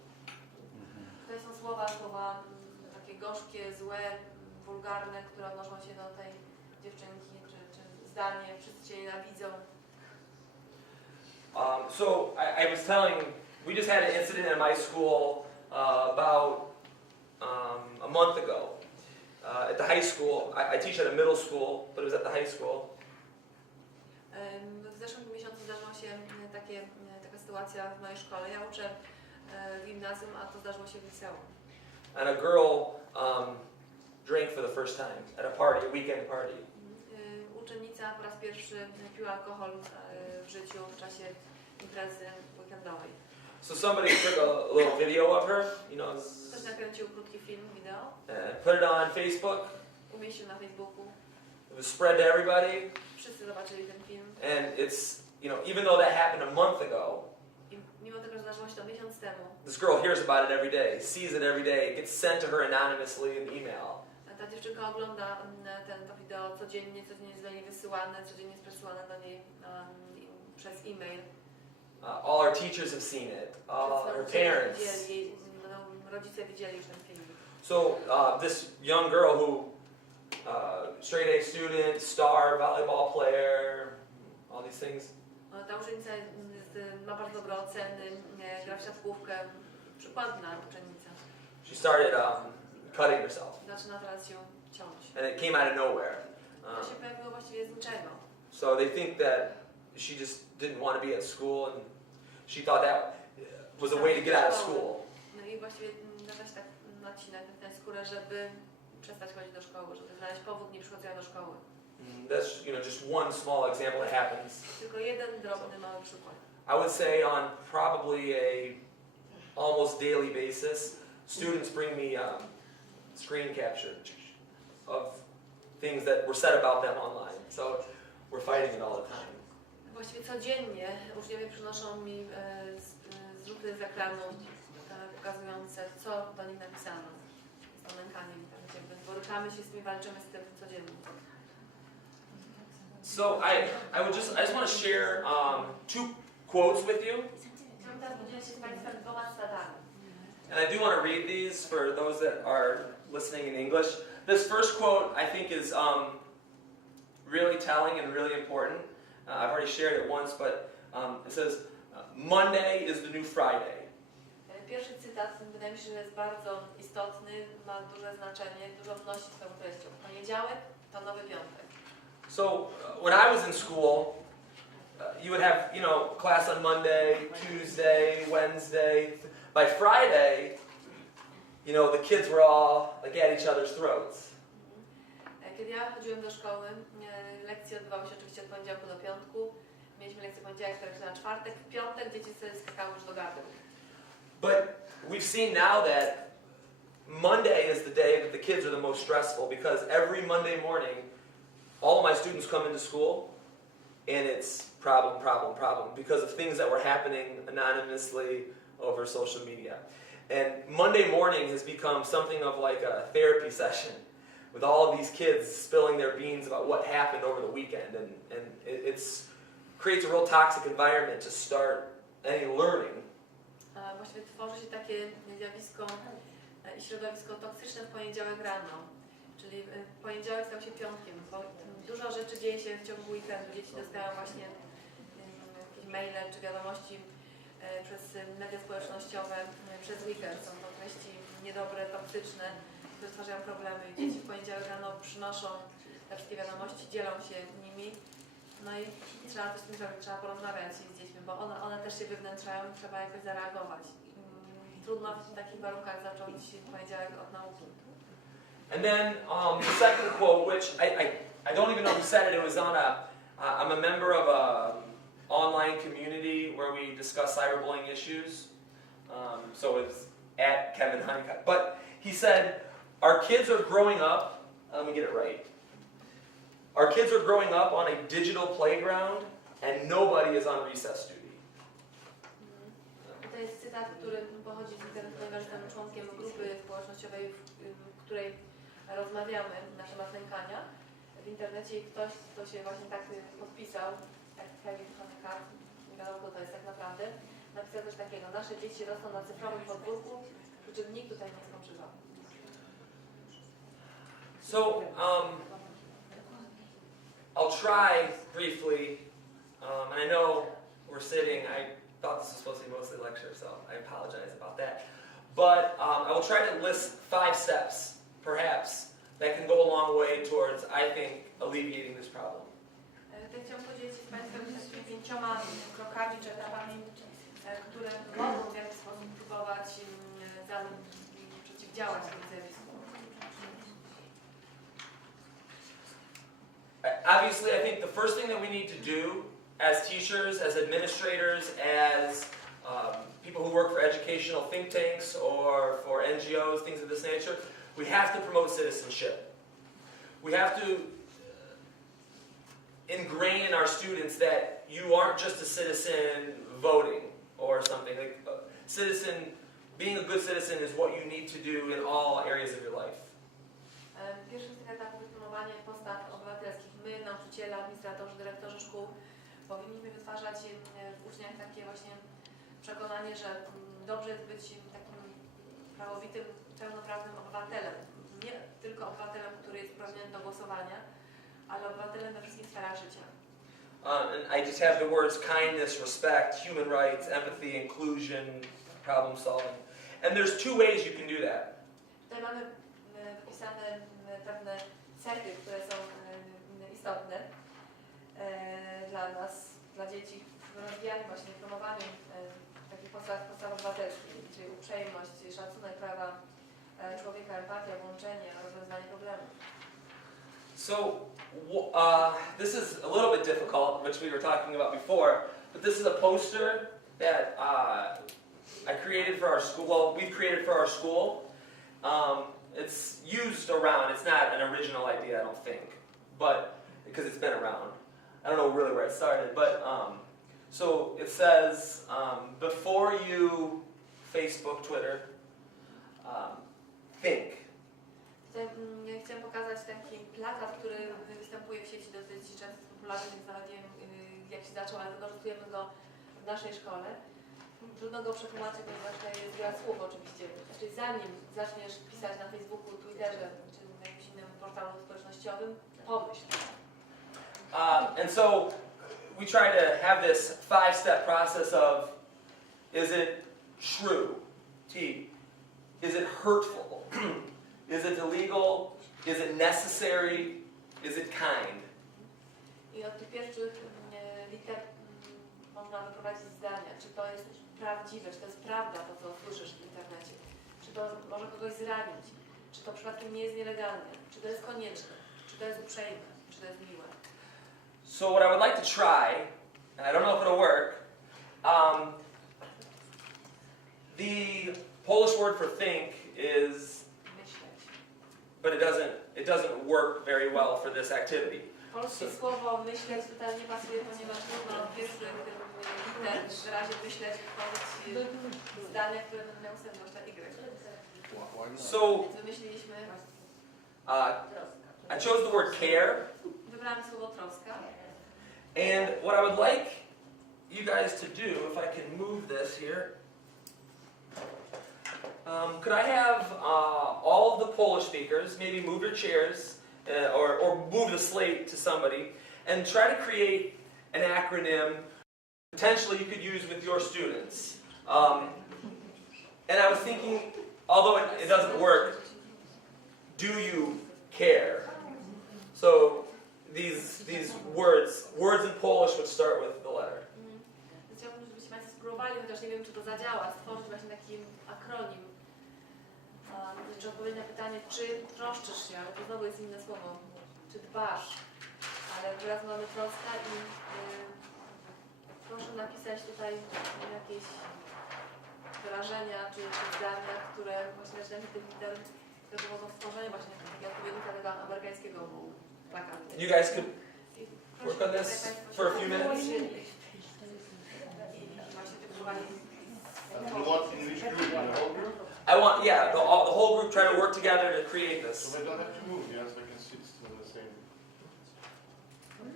Tutaj są słowa takie gorzkie, złe, wulgarne, które odnoszą się do tej dziewczynki, czy zdanie, wszyscy się nienawidzą. So I was telling, we just had an incident in my school about a month ago. At the high school, I teach at a middle school, but it was at the high school. W zeszłym miesiącu zdarzyła się taka sytuacja w mojej szkole. Ja uczę w gimnazjum, a to zdarzyło się w liceum. And a girl drank for the first time at a party, a weekend party. Uczennica po raz pierwszy piła alkohol w życiu w czasie imprezy weekendowej. So somebody took a little video of her, Ktoś nakręcił krótki film, wideo, put it on Facebook. umieścił na Facebooku. It was spread to everybody. Wszyscy zobaczyli ten film. And it's, even though that happened a month ago, I mimo tego, że zdarzyło się to miesiąc temu, this girl hears about it every day, sees it every day, it gets sent to her anonymously in email. ta dziewczynka ogląda to wideo codziennie jest do niej wysyłane, codziennie jest przesyłane do niej przez e-mail. All her teachers have seen it, her parents. Rodzice widzieli już ten film. So this young girl who, straight A student, star volleyball player, all these things. Ta uczennica ma bardzo dobre oceny, gra w siatkówkę, przykładna uczennica. She started cutting herself, Zaczyna teraz się ciąć. and it came out of nowhere. To się pojawiło właściwie z niczego. So they think that she just didn't want to be at school, and she thought that was a way to get out of school. No i właściwie nadawać tak nacinek na tę skórę, żeby przestać chodzić do szkoły, żeby znaleźć powód nie przychodzenia do szkoły. That's just one small example that happens. Tylko jeden drobny, mały przykład. I would say on probably a almost daily basis, students bring me screen capture of things that were said about them online. So we're fighting it all the time. Właściwie codziennie uczniowie przynoszą mi zrzuty z ekranu pokazujące, co do nich napisano. Jest to nękanie w internecie, więc borykamy się z tym, walczymy z tym codziennie. So I just want to share two quotes with you, Chciałbym teraz podzielić się z Państwem dwoma cytatami. and I do want to read these for those that are listening in English. This first quote I think is really telling and really important. I've already shared it once, but it says, Monday is the new Friday. Pierwszy cytat wydaje mi się, że jest bardzo istotny, ma duże znaczenie, dużo wnosi swoją treścią. Poniedziałek to nowy piątek. So when I was in school, you would have, class on Monday, Tuesday, Wednesday. By Friday, the kids were all like at each other's throats. Kiedy ja chodziłem do szkoły, lekcje odbywały się oczywiście od poniedziałku do piątku. Mieliśmy lekcję poniedziałek, na czwartek, w piątek dzieci sobie skakały już do gardeł. But we've seen now that Monday is the day that the kids are the most stressful, because every Monday morning, all of my students come into school, and it's problem, problem, problem, because of things that were happening anonymously over social media. And Monday morning has become something of like a therapy session, with all of these kids spilling their beans about what happened over the weekend, and it's creates a real toxic environment to start any learning. Właściwie tworzy się takie zjawisko i środowisko toksyczne w poniedziałek rano. Czyli poniedziałek stał się piątkiem, bo dużo rzeczy dzieje się w ciągu weekendu. Dzieci dostają właśnie jakieś maile czy wiadomości przez media społecznościowe przez weekend. Są to treści niedobre, toksyczne, które stwarzają problemy. Dzieci w poniedziałek rano przynoszą te wszystkie wiadomości, dzielą się nimi. No i trzeba coś z tym zrobić, trzeba porozmawiać z dziećmi, bo one też się wywnętrzają i trzeba jakoś zareagować. Trudno w takich warunkach zacząć poniedziałek od nauki. And then the second quote, which I don't even know who said it. It was on I'm a member of a online community where we discuss cyberbullying issues. So it's at Kevin Honeycutt. But he said, our kids are growing up, let me get it right. Our kids are growing up on a digital playground and nobody is on recess duty. To jest cytat, który pochodzi z internetu, ponieważ jestem członkiem grupy społecznościowej, w której rozmawiamy na temat nękania w internecie i ktoś, kto się właśnie tak podpisał, jak Kevin Honeycutt, nie wiadomo kto to jest tak naprawdę, napisał coś takiego: nasze dzieci rosną na cyfrowym podwórku, przy czym nikt tutaj nie jest pokrzywdzony. So, I'll try briefly, and I know we're sitting, I thought this was supposed to be mostly lecture, so I apologize about that. But I will try to list 5 steps, perhaps, that can go a long way towards, I think, alleviating this problem. Tutaj chciałam podzielić się z Państwem takimi 5 krokami czy etapami, które mogą w jakiś sposób próbować przeciwdziałać temu zjawisku. Obviously, I think the first thing that we need to do as teachers, as administrators, as people who work for educational think tanks or for NGOs, things of this nature, we have to promote citizenship. We have to ingrain in our students that you aren't just a citizen voting or something. Like, being a good citizen is what you need to do in all areas of your life. Pierwszym z tych etapów jest promowanie postaw obywatelskich. My, nauczyciele, administratorzy, dyrektorzy szkół, powinniśmy wytwarzać w uczniach takie właśnie przekonanie, że dobrze jest być takim prawowitym, pełnoprawnym obywatelem. Nie tylko obywatelem, który jest uprawniony do głosowania, ale obywatelem we wszystkich sferach życia. And I just have the words kindness, respect, human rights, empathy, inclusion, problem solving. And there's 2 ways you can do that. Tutaj mamy wypisane pewne cechy, które są istotne dla nas, dla dzieci w rozwijaniu, właśnie promowaniu takich postaw obywatelskich, czyli uprzejmość, szacunek prawa człowieka, empatia, włączenie, rozwiązywanie problemów. So, this is a little bit difficult, which we were talking about before, but this is a poster that I created for our school. Well, we've created for our school. It's used around. It's not an original idea, I don't think, but because it's been around. I don't know really where it started, but so it says, before you Facebook, Twitter, think. Chciałam pokazać taki plakat, który występuje w sieci dosyć często popularny, więc nawet nie wiem jak się zaczął, ale wykorzystujemy go w naszej szkole. Trudno go przetłumaczyć, ponieważ to jest gra słów oczywiście. Znaczy zanim zaczniesz pisać na Facebooku, Twitterze czy na jakimś innym portalu społecznościowym, pomyśl. And so we try to have this 5-step process of, is it true? T. Is it hurtful? Is it illegal? Is it necessary? Is it kind? I od tych pierwszych liter można wyprowadzić zdania, czy to jest prawdziwe, czy to jest prawda, to co słyszysz w internecie, czy to może kogoś zranić, czy to przypadkiem nie jest nielegalne, czy to jest konieczne, czy to jest uprzejme, czy to jest miłe. So what I would like to try, and I don't know if it'll work, the Polish word for think is, but it doesn't work very well for this activity. Polskie słowo myśleć tutaj nie pasuje, ponieważ trudno pierwszych liter w wyrazie myśleć wytworzyć zdania, które będą miały sens, na Y. So Więc wymyśliliśmy, I chose the word care, wybrałem słowo troska. and what I would like you guys to do, if I can move this here, could I have all of the Polish speakers maybe move your chairs or move the slate to somebody and try to create an acronym potentially you could use with your students. And I was thinking, although it doesn't work, do you care? So these words in Polish would start with the letter. Chciałbym, żebyście Państwo spróbowali, chociaż nie wiem, czy to zadziała, stworzyć właśnie taki akronim. Czy odpowiedź na pytanie, czy troszczysz się, ale to znowu jest inne słowo, czy dbasz, ale wyraz mamy troska i proszę napisać tutaj jakieś wyrażenia czy zdania, które właśnie ten lider decydował o stworzeniu właśnie takiego odpowiednika tego amerykańskiego plakatu. You guys could work on this for a few minutes. You want in which group? In the whole group? I want, yeah, the whole group try to work together to create this. So we don't have to move, yes, we can sit still in the same.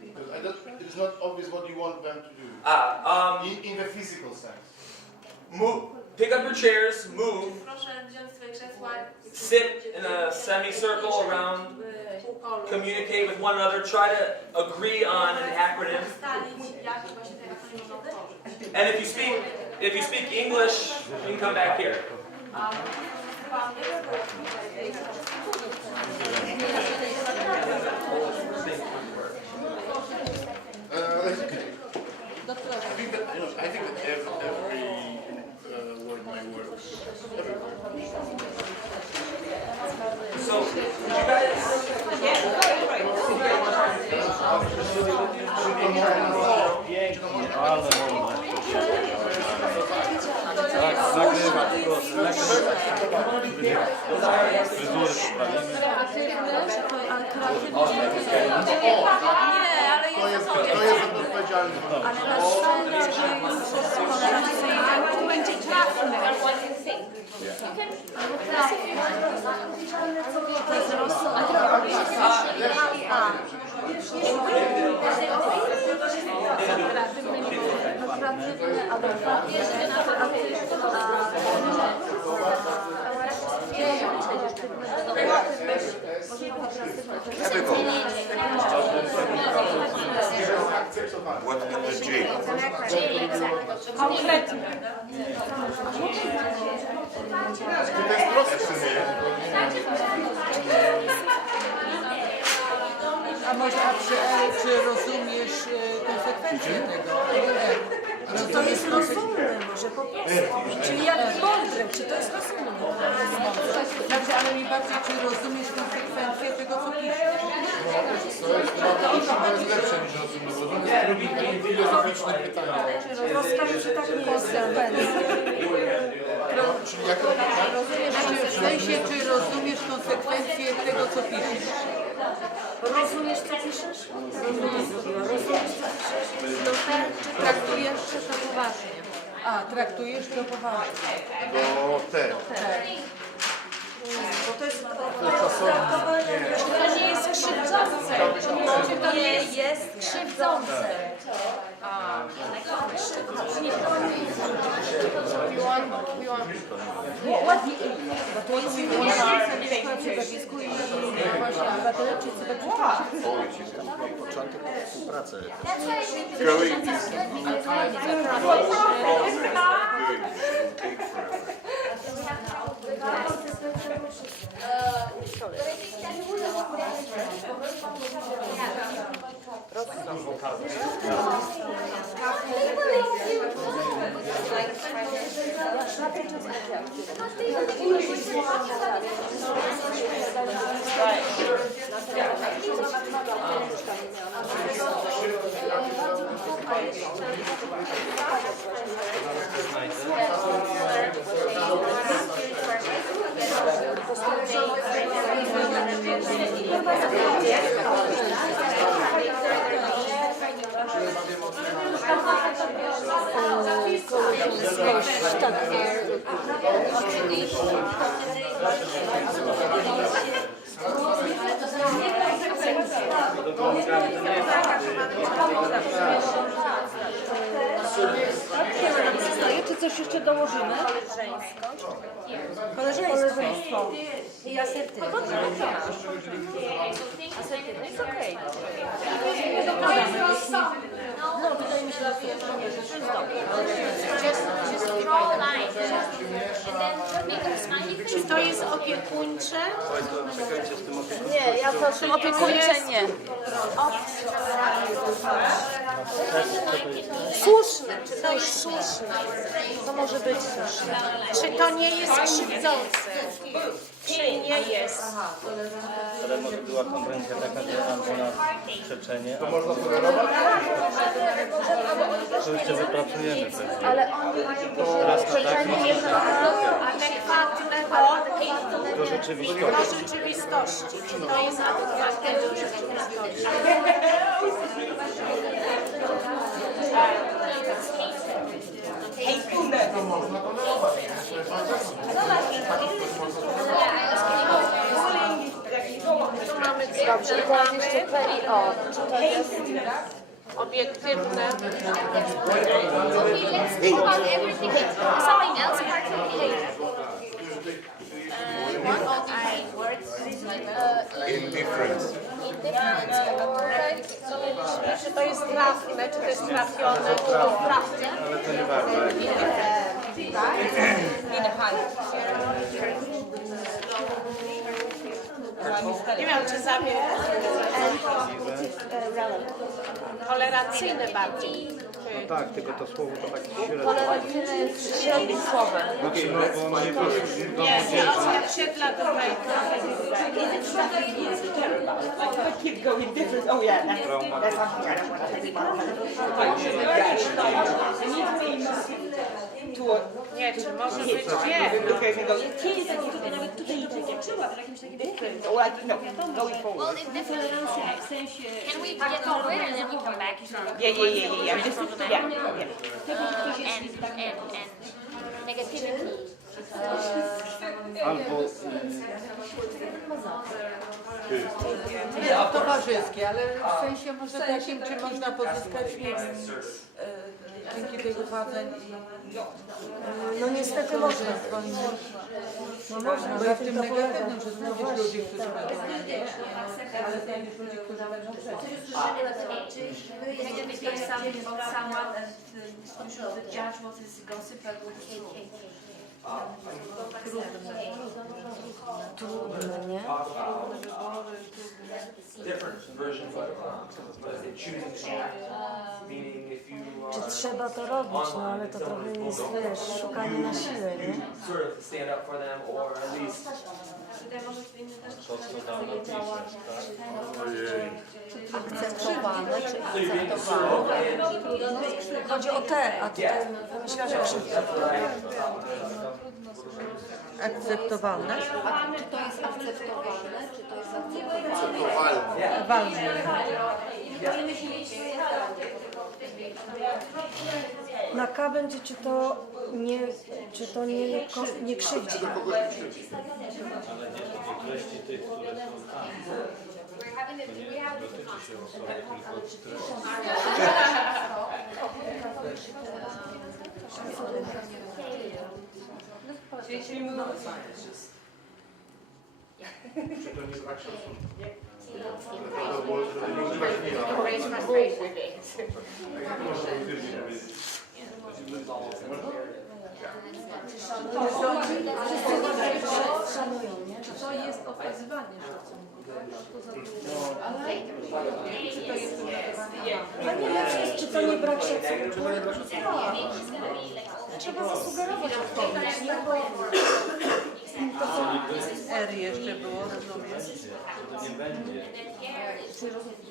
Because it's not obvious what you want them to do. In the physical sense. Move, pick up your chairs, move, Proszę wziąć swoje krzesła, sit in a semicircle around, communicate with one another, try to agree on an acronym. And if you speak English, you can come back here. I think that every word my works. Every word. So, you guys... Tak, nagrywa, fryzury sprawimy. To jest odpowiedzialny. Tu będzie trafny. What is the G? Konkretnie. To jest proste. A może czy rozumiesz konsekwencje tego? Czy to jest rozumne może po prostu? Czyli jak mądre, czy to jest rozumne? Znaczy, ale mi bardziej, czy rozumiesz konsekwencje tego, co piszesz? To jest lepsze niż rozumiem, bo to jest filozoficzne pytanie. Rozkażę, że tak nie jest. Czyli jak W sensie, czy rozumiesz konsekwencje tego, co piszesz? Rozumiesz, co piszesz? Rozumiesz, co piszesz? No tak, czy traktujesz to poważnie? A, traktujesz to poważnie. do T. Bo to jest traktowanie. To nie jest krzywdzące. To nie jest krzywdzące. Ładnie. Bo to jest środowisku i właśnie obywatele czy cyber-prześladowcy. Początek współpracy. Czy coś jeszcze dołożymy? Koleżeństwo. I asertywność. Asertywność jest okej. No tutaj myślę, że to jest dobre. Czy to jest opiekuńcze? Nie, ja to czym opiekuńcze nie. Słuszne. słuszne? Czy to jest słuszne? To może być słuszne. Czy to nie jest krzywdzące? Czy nie jest? Ale może była konwencja taka, że tam ponad przeczenie. To można to jeszcze wypracujemy pewnie. Ale oni mają Teraz to tak Adekwatne do rzeczywistości. do rzeczywistości. Czy to jest adekwatne do rzeczywistości? Dobrze, i teraz jeszcze PIO. Czy to jest Obiektywne. Czy to jest trafne, czy to jest trafione, czy to trafne? Ale to nie bardzo. Nie wiem, czy tolerancyjne bardziej. No tak, tylko to słowo to tak średnio. tolerancyjne jest średnim słowem? Znaczy, no bo ono nie prosi do Nie, młodzieży. nie odzwierciedla dobrego. Keep going different. Oh yeah, that's something I don't want to talk about. Nie, czy może być nie. Nawet tutaj dotyczyła w jakimś takim different. Or like, no, going forward. Tolerancja w sensie... Can we get over it and then we'll come back? Yeah. Just, yeah. And negativity. Albo Nie, towarzyskie, ale w sensie może takim, czy można pozyskać, nie wiem, dzięki tych uwadzeń i No niestety można. No można, bo jest w tym to polega. negatywnym, że znajdziesz ludzi, którzy będą nie, ale znajdziesz ludzi, którzy będą przeciw. Negative is something about someone and you should judge what is gossip and what is true. Trudne, nie? Different versions of choosing to act, meaning if you Czy trzeba to robić? No ale to trochę jest, wiesz, szukanie na siłę, nie? sort of stand up for them or at least Tutaj może w innym też to, co tam napiszesz, tak? Akceptowane, czy so you're being akceptowane? Chodzi o te, a tutaj myślę, że krzywda. Akceptowalne? Czy to jest akceptowane, czy to jest akceptowane? Walne. Na K będzie, czy to nie krzywdzi. Ale nie do treści tych, które są tam. To nie dotyczy się osoby, tylko Raise frustration with it. Szanują, nie? To jest okazywanie szacunku. A nie lepsze jest, czy to nie brak szacunku? Trzeba zasugerować odpowiedź, nie? Bo R jeszcze było, rozumiesz? to nie będzie.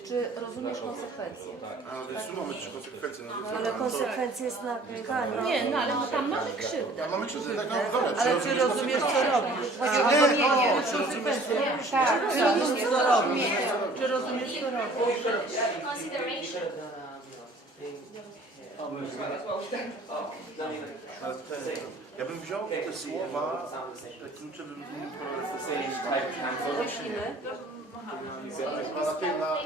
czy rozumiesz konsekwencje? Ale tu mamy trzy konsekwencje. Ale konsekwencje jest na K, nie? Nie, no ale tam mamy krzywdę. Mamy krzywdę, tak, no dobra. Ale czy rozumiesz, co robisz? Albo nie, konsekwencje. Tak, czy rozumiesz, co robisz? Czy rozumiesz, co robisz? Consideration. Ja bym wziął te słowa, te klucze bym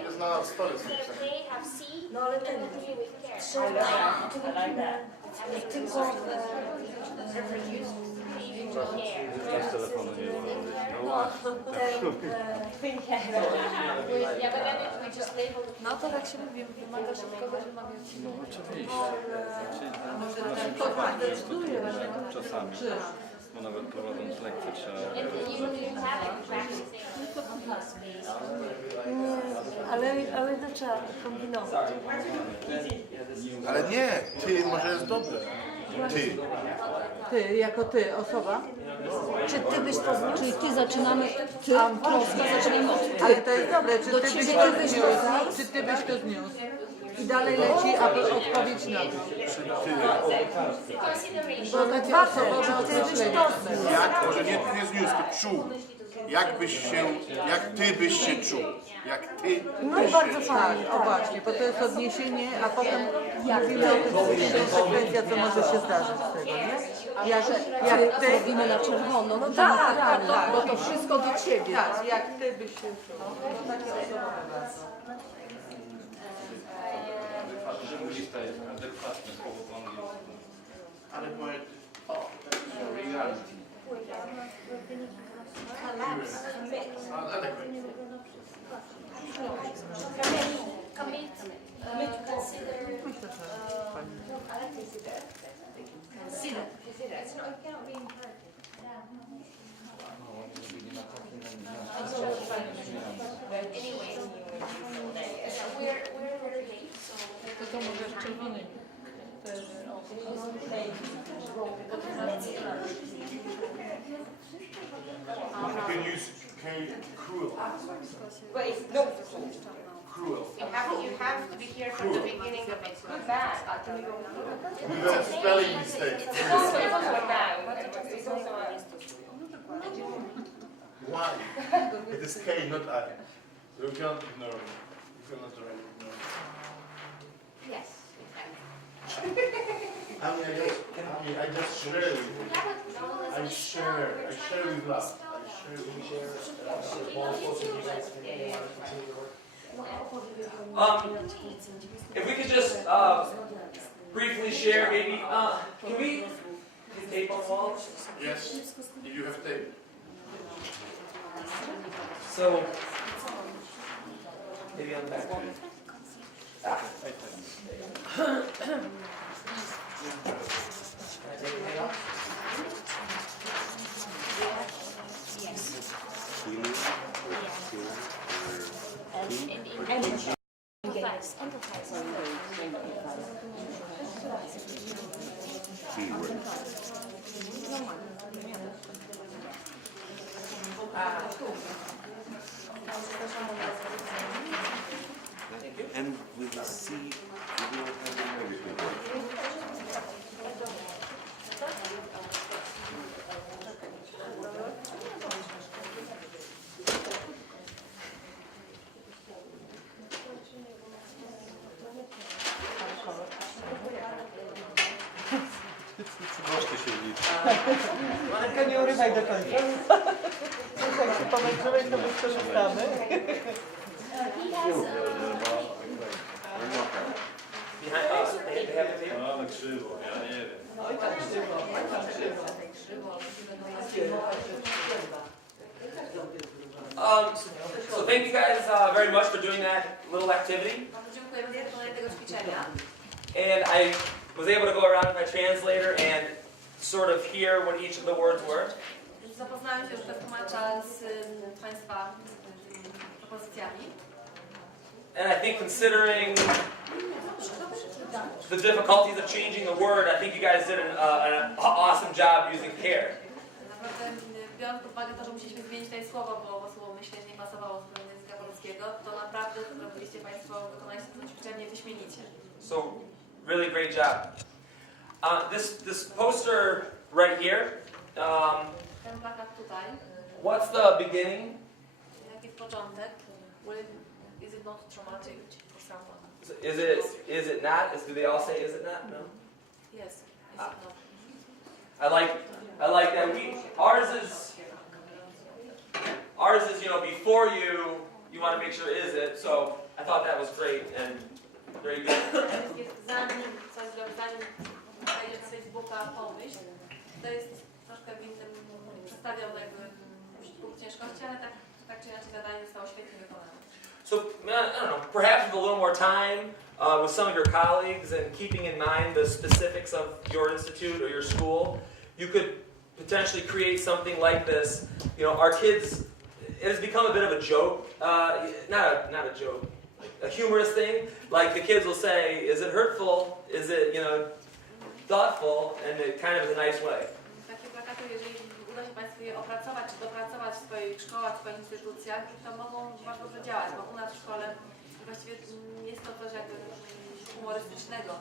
jest na stories. They have C. No ale ten trzeba tylko Z telefonu nie wolno. No właśnie. no to tak się mówi, wymagasz od kogoś, wymagasz ci. No oczywiście. Znaczy, nasze przekonanie jest to trudne czasami. Bo nawet prowadząc lekcje trzeba... And you have it practicing. Ale to trzeba kombinować. Ale nie, ty może jest dobre. Ty. Ty, jako ty, osoba. Czy ty byś to, czyli ty zaczynamy, ty, troska, zaczynamy od ty. Ale to jest dobre, czy Do ty byś ciebie to ty byś zniósł? to Czy ty byś to zniósł? I dalej leci, a odpowiedź na to. Consideration. Bo to dwa osobowe określenie. Jak, może nie zniósł, to czuł. Jak ty byś się czuł. Jak ty No i bardzo fajnie, o właśnie, bo to jest odniesienie, a potem mówimy o tym, co jest konsekwencja, co może się zdarzyć z tego, nie? Jak ty... Robimy na czerwono, no Tak, naturalnie, tak, bo to wszystko do ciebie. Tak, jak ty byś się czuł. Takie osobowe bardzo. Lista jest adekwatne słowo po angielsku. ale poet... O, reality. To może czerwonymi. You can use cruel. But it's not Cruel. you have to be here from the beginning of it. Good, bad. With a spelling mistake. It's also a noun, but it's also a... Why? It is K, not I. You cannot ignore it. You cannot ignore it. Yes, exactly. I just share with you. I share with love. If we could just briefly share, maybe, can we get tape on the walls? Yes, you have tape. So, maybe on the back. And with the C, we will have everything. Koszty się liczy. Tylko nie urywaj do końca. Jak się pomęczyłeś, to wykorzystamy. Behind us, they have the tape. Ale krzywo, ja nie wiem. So thank you guys very much for doing that little activity. Bardzo dziękujemy za wykonanie tego ćwiczenia. And I was able to go around with my translator and sort of hear what each of the words were. Zapoznałem się już bez tłumacza z Państwa propozycjami. And I think considering the difficulties of changing the word, I think you guys did an awesome job using care. Naprawdę biorąc pod uwagę to, że musieliśmy zmienić tutaj słowo, bo słowo myśleć nie pasowało z języka polskiego, to naprawdę zrobiliście Państwo, wykonaliście to ćwiczenie wyśmienicie. So, really great job. This poster right here, Ten plakat tutaj, what's the beginning? jaki jest początek? Is it not traumatic for someone? Is it not? Do they all say is it not? No. Yes, is it not? I like that. Ours is, you know, before you want to make sure is it. So I thought that was great and very good. Zanim wejdzie do Facebooka pomyśl, to jest troszkę w innym, przedstawiał jakby punkt ciężkości, ale tak czy inaczej zadanie zostało świetnie wykonane. So I don't know, perhaps with a little more time with some of your colleagues and keeping in mind the specifics of your institute or your school, you could potentially create something like this. You know, our kids, it has become a bit of a joke, not a joke, like a humorous thing. Like the kids will say, is it hurtful? Is it, you know, thoughtful? And it kind of is a nice way. Takie plakaty, jeżeli uda się Państwu je opracować czy dopracować w swoich szkołach, w swoich instytucjach, to mogą bardzo dobrze działać, bo u nas w szkole właściwie jest to coś jakby humorystycznego,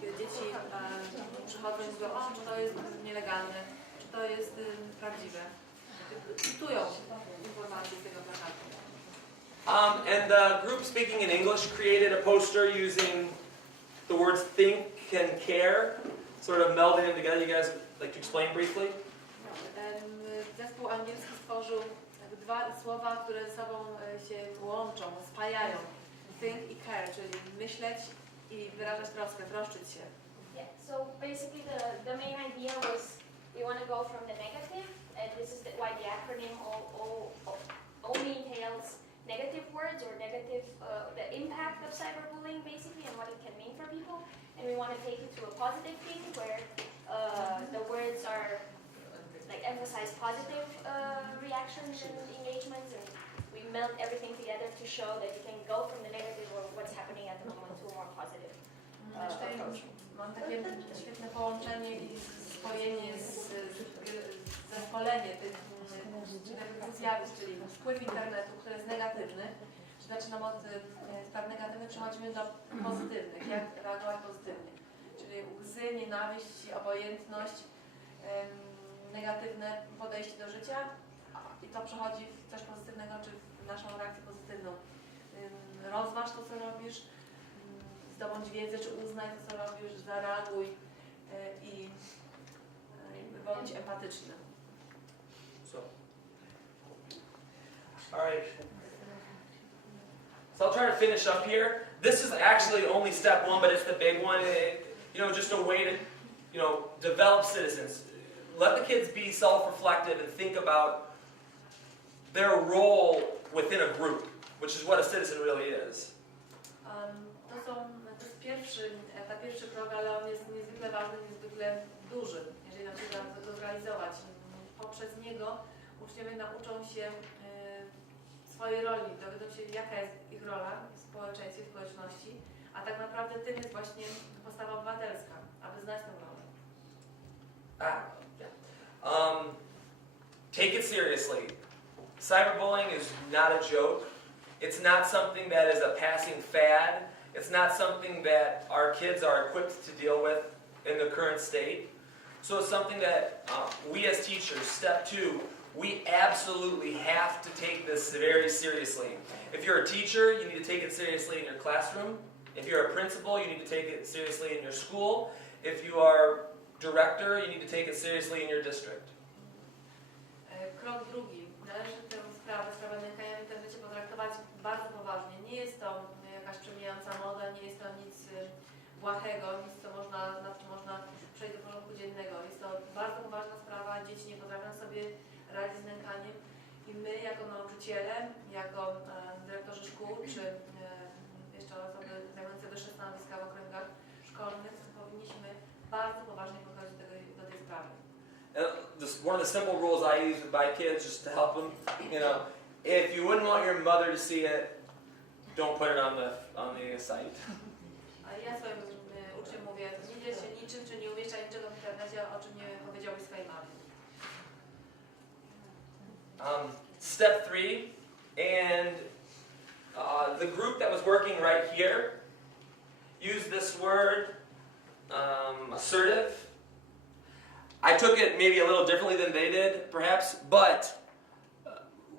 kiedy dzieci przychodzą i mówią, o, czy to jest nielegalne, czy to jest prawdziwe. Cytują informacje z tego plakatu. And the group speaking in English created a poster using the words think and care, sort of melding them together. You guys like to explain briefly? Zespół angielski stworzył dwa słowa, które ze sobą się łączą, spajają. Think i care, czyli myśleć i wyrażać troskę, troszczyć się. Yeah, so basically the main idea was we want to go from the negative, and this is why the acronym only entails negative words or negative, the impact of cyberbullying basically and what it can mean for people. And we want to take it to a positive thing where the words are like emphasize positive reactions and engagements, and we melt everything together to show that you can go from the negative or what's happening at the moment to a more positive approach. Mam takie świetne połączenie i spojenie, zespolenie tych zjawisk, czyli wpływ internetu, który jest negatywny, że zaczynamy od spraw negatywnych, przechodzimy do pozytywnych, jak reagować pozytywnie, czyli łzy, nienawiść, obojętność, negatywne podejście do życia i to przechodzi w coś pozytywnego, czy w naszą reakcję pozytywną. Rozważ to, co robisz, zdobądź wiedzę, czy uznaj to, co robisz, zareaguj i bądź empatyczny. Alright. So I'll try to finish up here. This is actually only step one, but it's the big one. You know, just a way to, you know, develop citizens. Let the kids be self-reflective and think about their role within a group, which is what a citizen really is. To jest ta pierwszy krok, ale on jest niezwykle ważny, niezwykle duży, jeżeli nam się uda go zrealizować. Poprzez niego uczniowie nauczą się swojej roli, dowiedzą się, jaka jest ich rola w społeczeństwie, w społeczności, a tak naprawdę tym jest właśnie postawa obywatelska, aby znać tę rolę. Take it seriously. Cyberbullying is not a joke. It's not something that is a passing fad. It's not something that our kids are equipped to deal with in the current state. So it's something that we as teachers, step two, we absolutely have to take this very seriously. If you're a teacher, you need to take it seriously in your classroom. If you're a principal, you need to take it seriously in your school. If you are director, you need to take it seriously in your district. Krok drugi. Należy tę sprawę nękania w internecie potraktować bardzo poważnie. Nie jest to jakaś przemijająca moda, nie jest to nic błahego, nic, nad czym można przejść do porządku dziennego. Jest to bardzo poważna sprawa, dzieci nie potrafią sobie radzić z nękaniem i my jako nauczyciele, jako dyrektorzy szkół, czy jeszcze osoby zajmujące wyższe stanowiska w okręgach szkolnych, powinniśmy bardzo poważnie podchodzić do tej sprawy. One of the simple rules I use with my kids just to help them, you know, if you wouldn't want your mother to see it, don't put it on the site. A ja swoim uczniom mówię, nie dziel się niczym, czy nie umieszczaj niczego w internecie, o czym nie powiedziałeś swojej mamie. Step 3, and the group that was working right here used this word, assertive. I took it maybe a little differently than they did, perhaps, but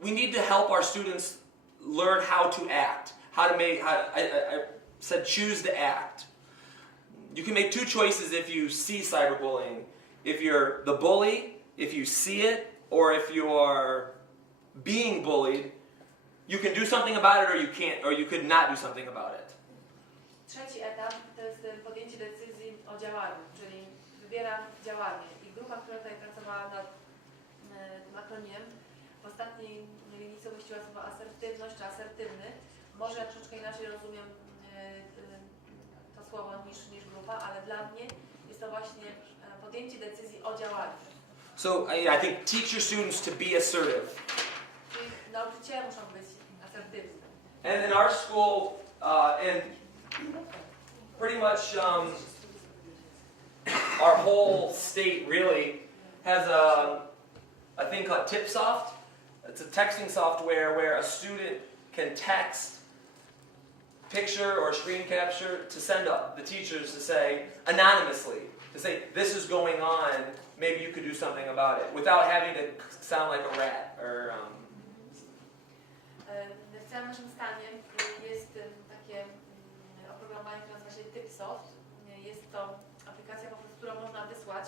we need to help our students learn how to act, how to make, I said choose to act. You can make two choices if you see cyberbullying. If you're the bully, if you see it, or if you are being bullied, you can do something about it or you can't, or you could not do something about it. Trzeci etap to jest podjęcie decyzji o działaniu, czyli wybieram działanie. I grupa, która tutaj pracowała nad tym akronimem, w ostatniej linijce umieściła słowo asertywność czy asertywny. Może ja troszeczkę inaczej rozumiem to słowo niż grupa, ale dla mnie jest to właśnie podjęcie decyzji o działaniu. So I think teach your students to be assertive. Czyli nauczyciele muszą być asertywni. And in our school, and pretty much our whole state really has a thing called TipSoft. It's a texting software where a student can text, picture, or screen capture to send up the teachers to say, anonymously, to say, this is going on, maybe you could do something about it, without having to sound like a rat, or... W całym naszym stanie jest takie oprogramowanie, które nazywa się TipSoft. Jest to aplikacja, poprzez którą można wysłać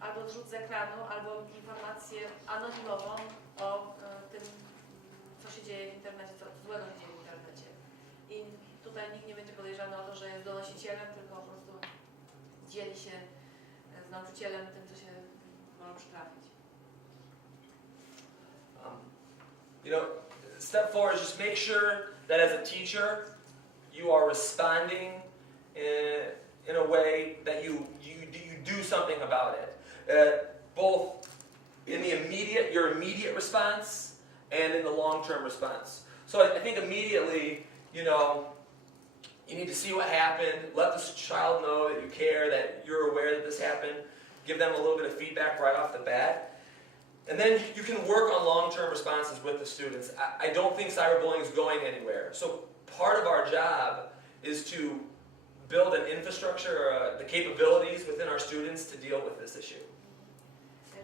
albo zrzut z ekranu, albo informację anonimową o tym, co się dzieje w internecie, co złego się dzieje w internecie. I tutaj nikt nie będzie podejrzany o to, że jest donosicielem, tylko po prostu dzieli się z nauczycielem tym, co się może przytrafić. You know, step 4 is just make sure that as a teacher, you are responding in a way that you do something about it. Both in the your immediate response and in the long-term response. So I think immediately, you know, you need to see what happened, let the child know that you care, that you're aware that this happened, give them a little bit of feedback right off the bat. And then you can work on long-term responses with the students. I don't think cyberbullying is going anywhere. So part of our job is to build an infrastructure, the capabilities within our students to deal with this issue.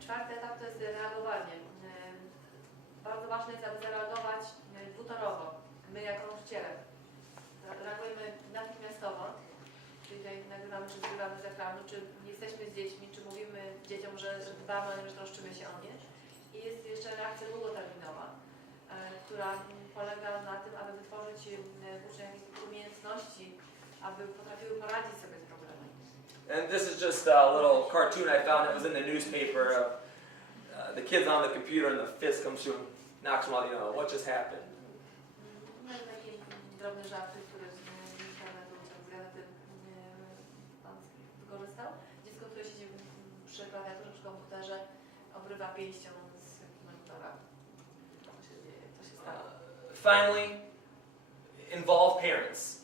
Czwarty etap to jest reagowanie. Bardzo ważne jest, aby zareagować dwutorowo. My jako nauczyciele reagujemy natychmiastowo, czyli tutaj nagrywamy, czy zgrywamy z ekranu, czy jesteśmy z dziećmi, czy mówimy dzieciom, że dbamy, że troszczymy się o nie. I jest jeszcze reakcja długoterminowa, która polega na tym, aby wytworzyć w uczniach umiejętności, aby potrafiły poradzić sobie z problemem. And this is just a little cartoon I found that was in the newspaper of the kids on the computer and the fist comes through and knocks them out, you know, what just happened? Taki drobny żart, który z internetu, z gazety pan wykorzystał. Dziecko, które siedzi przy klawiaturze, przy komputerze, obrywa pięścią z monitora. Co się dzieje, co się stało. Finally, involve parents.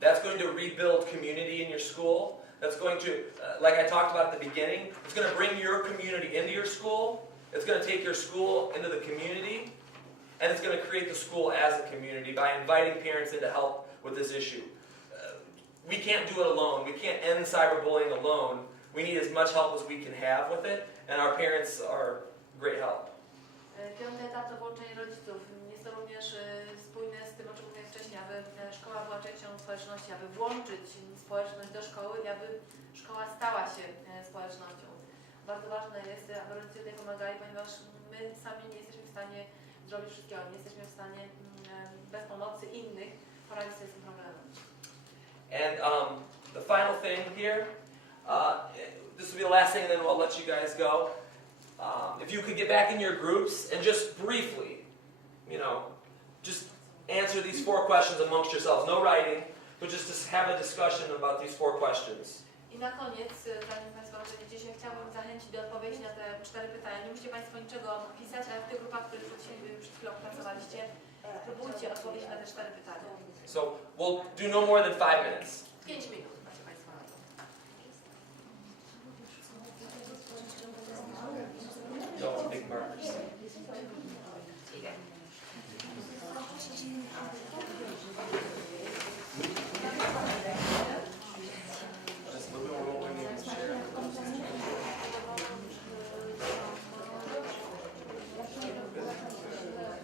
That's going to rebuild community in your school. That's going to, like I talked about at the beginning, it's going to bring your community into your school. It's going to take your school into the community. And it's going to create the school as a community by inviting parents in to help with this issue. We can't do it alone. We can't end cyberbullying alone. We need as much help as we can have with it. And our parents are great help. Piąty etap to włączenie rodziców. Jest to również spójne z tym, o czym mówiłem wcześniej, aby szkoła była częścią społeczności, aby włączyć społeczność do szkoły i aby szkoła stała się społecznością. Bardzo ważne jest, aby rodzice tutaj pomagali, ponieważ my sami nie jesteśmy w stanie zrobić wszystkiego, nie jesteśmy w stanie bez pomocy innych poradzić sobie z tym problemem. And the final thing here, this will be the last thing, and then we'll let you guys go. If you could get back in your groups and just briefly, you know, just answer these 4 questions amongst yourselves. No writing, but just to have a discussion about these 4 questions. I na koniec, zanim Państwo odpowiedziecie się, chciałabym zachęcić do odpowiedzi na te 4 pytania. Nie musicie Państwo niczego pisać, ale w tych grupach, które przed chwilą pracowaliście, spróbujcie odpowiedzieć na te 4 pytania. So we'll do no more than 5 minutes. 5 minut macie Państwo na to. No big markers.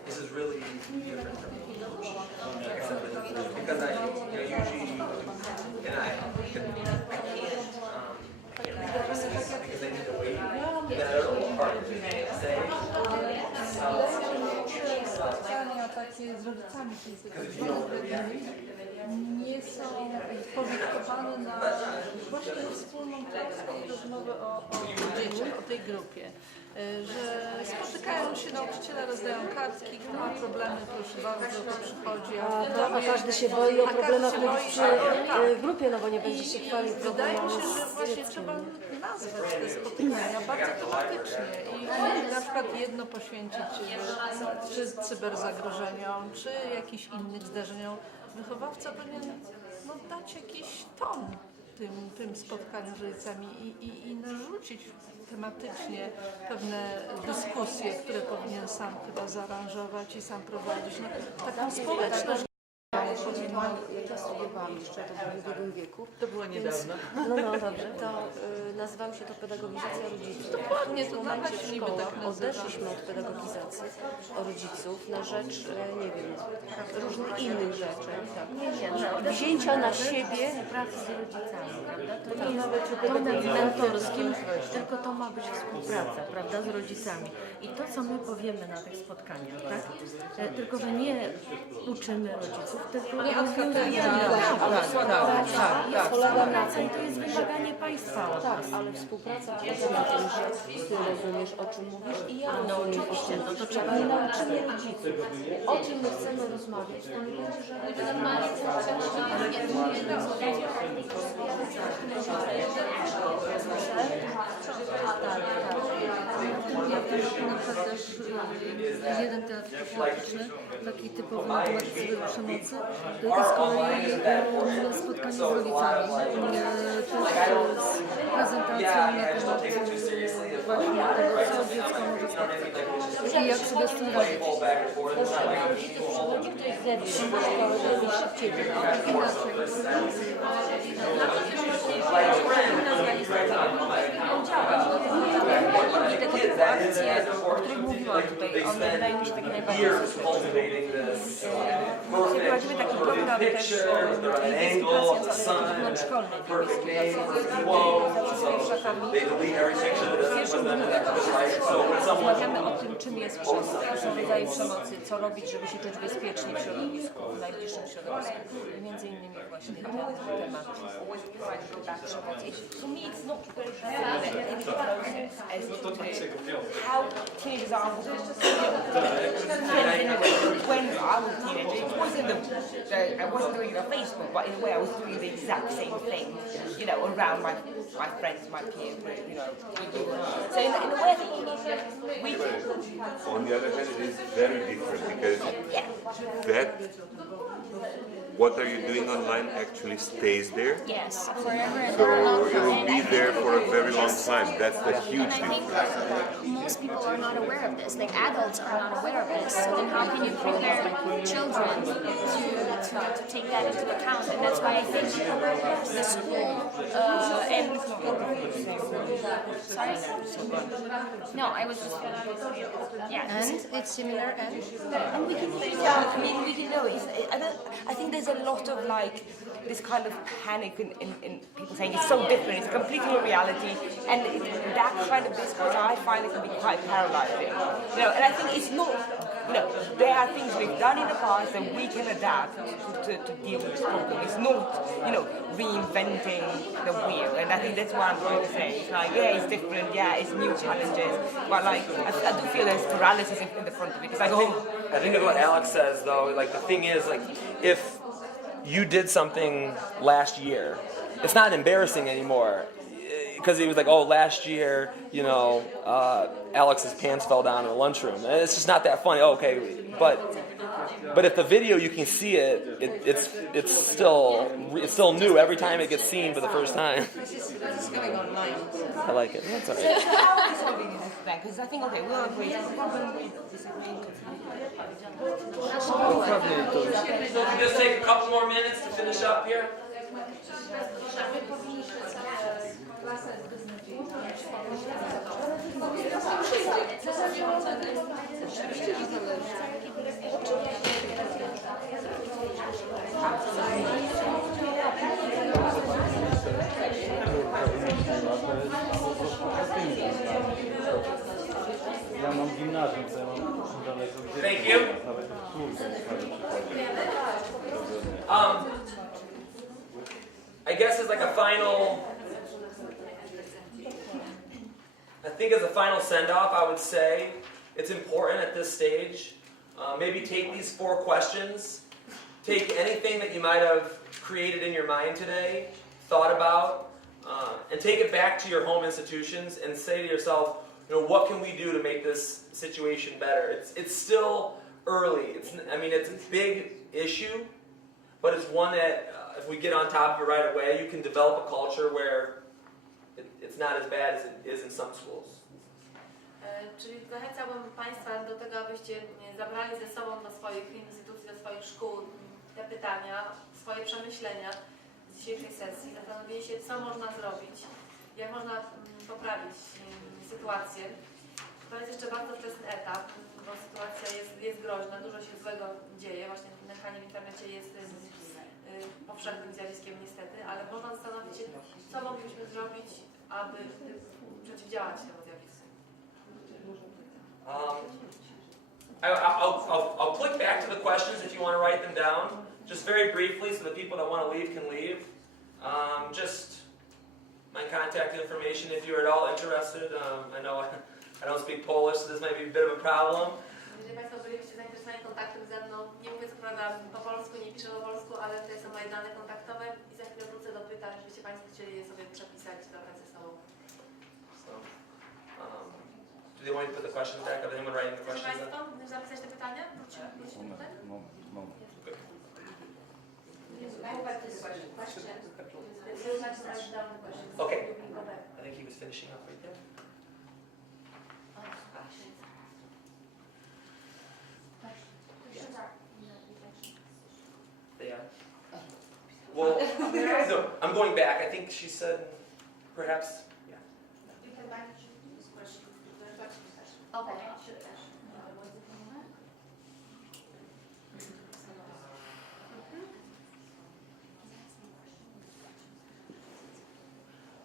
This is really different from like I said, because I usually and I can't because I need to wait. And then I don't know what part to say. Spotkania takie z rodzicami, nie są pożytkowany na właśnie wspólną troskę i rozmowę o dzieciach, o tej grupie. Że spotykają się nauczyciele, rozdają kartki, kto ma problemy, proszę bardzo, to przychodzi. A każdy się boi o problemach mówić w grupie, no bo nie będzie się chwalił Wydaje mi problemami się, że z właśnie dzieckiem. trzeba nazwać te spotkania bardzo tematycznie i na przykład jedno poświęcić czy cyberzagrożeniom, czy jakichś innych zdarzeniom. Wychowawca powinien dać jakiś ton tym spotkaniom z rodzicami i narzucić tematycznie pewne dyskusje, które powinien sam chyba zaaranżować i sam prowadzić. Taką społeczność. Ja studiowałam jeszcze to w ubiegłym wieku. To było niedawno. No dobrze, to nazywam się to pedagogizacja rodziców. Dokładnie, to w momencie nawet w niby szkołach tak nazywa. odeszliśmy od pedagogizacji rodziców na rzecz, nie wiem, różnych innych rzeczy. Wzięcia na siebie Pracy z rodzicami, prawda? To nie nawet mentorskim, tylko to ma być współpraca, prawda, z rodzicami. I to, co my powiemy na tych spotkaniach, tak? Tylko, że nie uczymy rodziców, tylko rozwiązujemy. Współpraca i to jest wymaganie państwa od nas. ale współpraca polega na tym, że ty rozumiesz, o czym mówisz i ja No rozumiem, oczywiście, no to trzeba nie nauczymy rodziców. O czym my chcemy rozmawiać, to nie będzie Ja w tym roku na przykład też jeden teatr profilaktyczny, taki typowy na temat cyber-przemocy, i z kolei spotkanie z rodzicami, też z prezentacją na temat właśnie tego, co dziecko może spotkać i jak sobie z tym radzić. rodziców przychodzi ktoś z zewnątrz, żeby szybciej I tego typu akcje, o których mówiłam tutaj, one wydają mi się takie najbardziej prowadzimy taki program też edukacji wewnątrzszkolnej w pierwszym dniu rozmawiamy o tym, czym jest przemoc, jakie są rodzaje przemocy, co robić, żeby się czuć bezpiecznie w środowisku, w najbliższym środowisku. Między innymi właśnie ten temat przemocy. For me, it's not very as to how teenagers are. When I was a teenager, it wasn't I wasn't doing it on Facebook, but in a way I was doing the exact same thing, you know, around my friends, my peers, you know. So in a way, I think we can. On the other hand, it is very different because that what are you doing online actually stays there. Yes, forever and So ever. it will be there for a very long time. That's the huge And I think difference. most people are not aware of this. Like adults are not aware of this. So then how can you prepare children to take that into account? And that's why I think the school and sorry. No, I was just And it's similar and And we can, I mean, we can know. I think there's a lot of like this kind of panic in people saying it's so different, it's completely a reality, and that kind of discourse I find it can be quite paralyzing. You know, and I think it's not. You know, there are things we've done in the past that we can adapt to deal with this problem. It's not, you know, reinventing the wheel, and I think that's what I'm trying to say. It's like, yeah, it's different, yeah, it's new challenges, but like, I do feel there's paralysis in the front of it. It's like, I think what Alex says though, like the thing is, like if you did something last year, it's not embarrassing anymore. Because he was like, oh, last year, you know, Alex's pants fell down in the lunchroom. And it's just not that funny. Oh, okay, but if the video you can see it's still new every time it gets seen for the first time. This is going online. I like it. That's all right. how are we solving this then? Because I think, okay, we'll agree on the problem, we disagree. Just take a couple more minutes to finish up here. Ja mam gimnazjum, to ja mam daleko gdzie Thank you. nawet służby. as like a final, send-off, I would say it's important at this stage. Maybe take these 4 questions. Take anything that you might have created in your mind today, thought about, and take it back to your home institutions and say to yourself, what can we do to make this situation better? It's still early. It's a big issue, but it's one that if we get on top of it right away, you can develop a culture where it's not as bad as it is in some schools. Czyli zachęcałbym Państwa do tego, abyście zabrali ze sobą do swoich instytucji, do swoich szkół te pytania, swoje przemyślenia z dzisiejszej sesji, zastanowili się, co można zrobić, jak można poprawić sytuację. To jest jeszcze bardzo wczesny etap, bo sytuacja jest groźna, dużo się złego dzieje, właśnie nękanie w internecie jest powszechnym zjawiskiem niestety, ale można zastanowić się, co moglibyśmy zrobić, aby przeciwdziałać temu zjawisku. I'll click back to the questions if you want to write them down, just very briefly, so the people that want to leave can leave. Just my contact information if you're at all interested. I know I don't speak Polish, so this might be a bit of a problem. Jeżeli Państwo byliście zainteresowani kontaktem ze mną, nie mówię co prawda po polsku, nie piszę po polsku, ale tutaj są moje dane kontaktowe i za chwilę wrócę do pytań, żebyście Państwo chcieli je sobie przepisać, zabrać ze sobą. Do they want me to put the questions back? Is anyone writing the Chcecie questions Państwo down? zapisać te pytania? Wrócimy tutaj? Okay. I think he was finishing up right there. Yeah. Well, no, I'm going back. I think she said, perhaps. Yeah. Okay.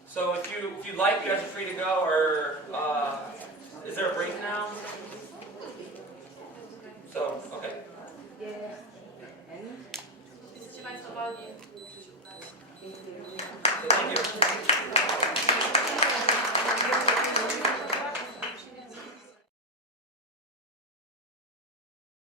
So if you'd like, you guys are free to go. Or is there a break now? So okay. Jesteście Państwo wolni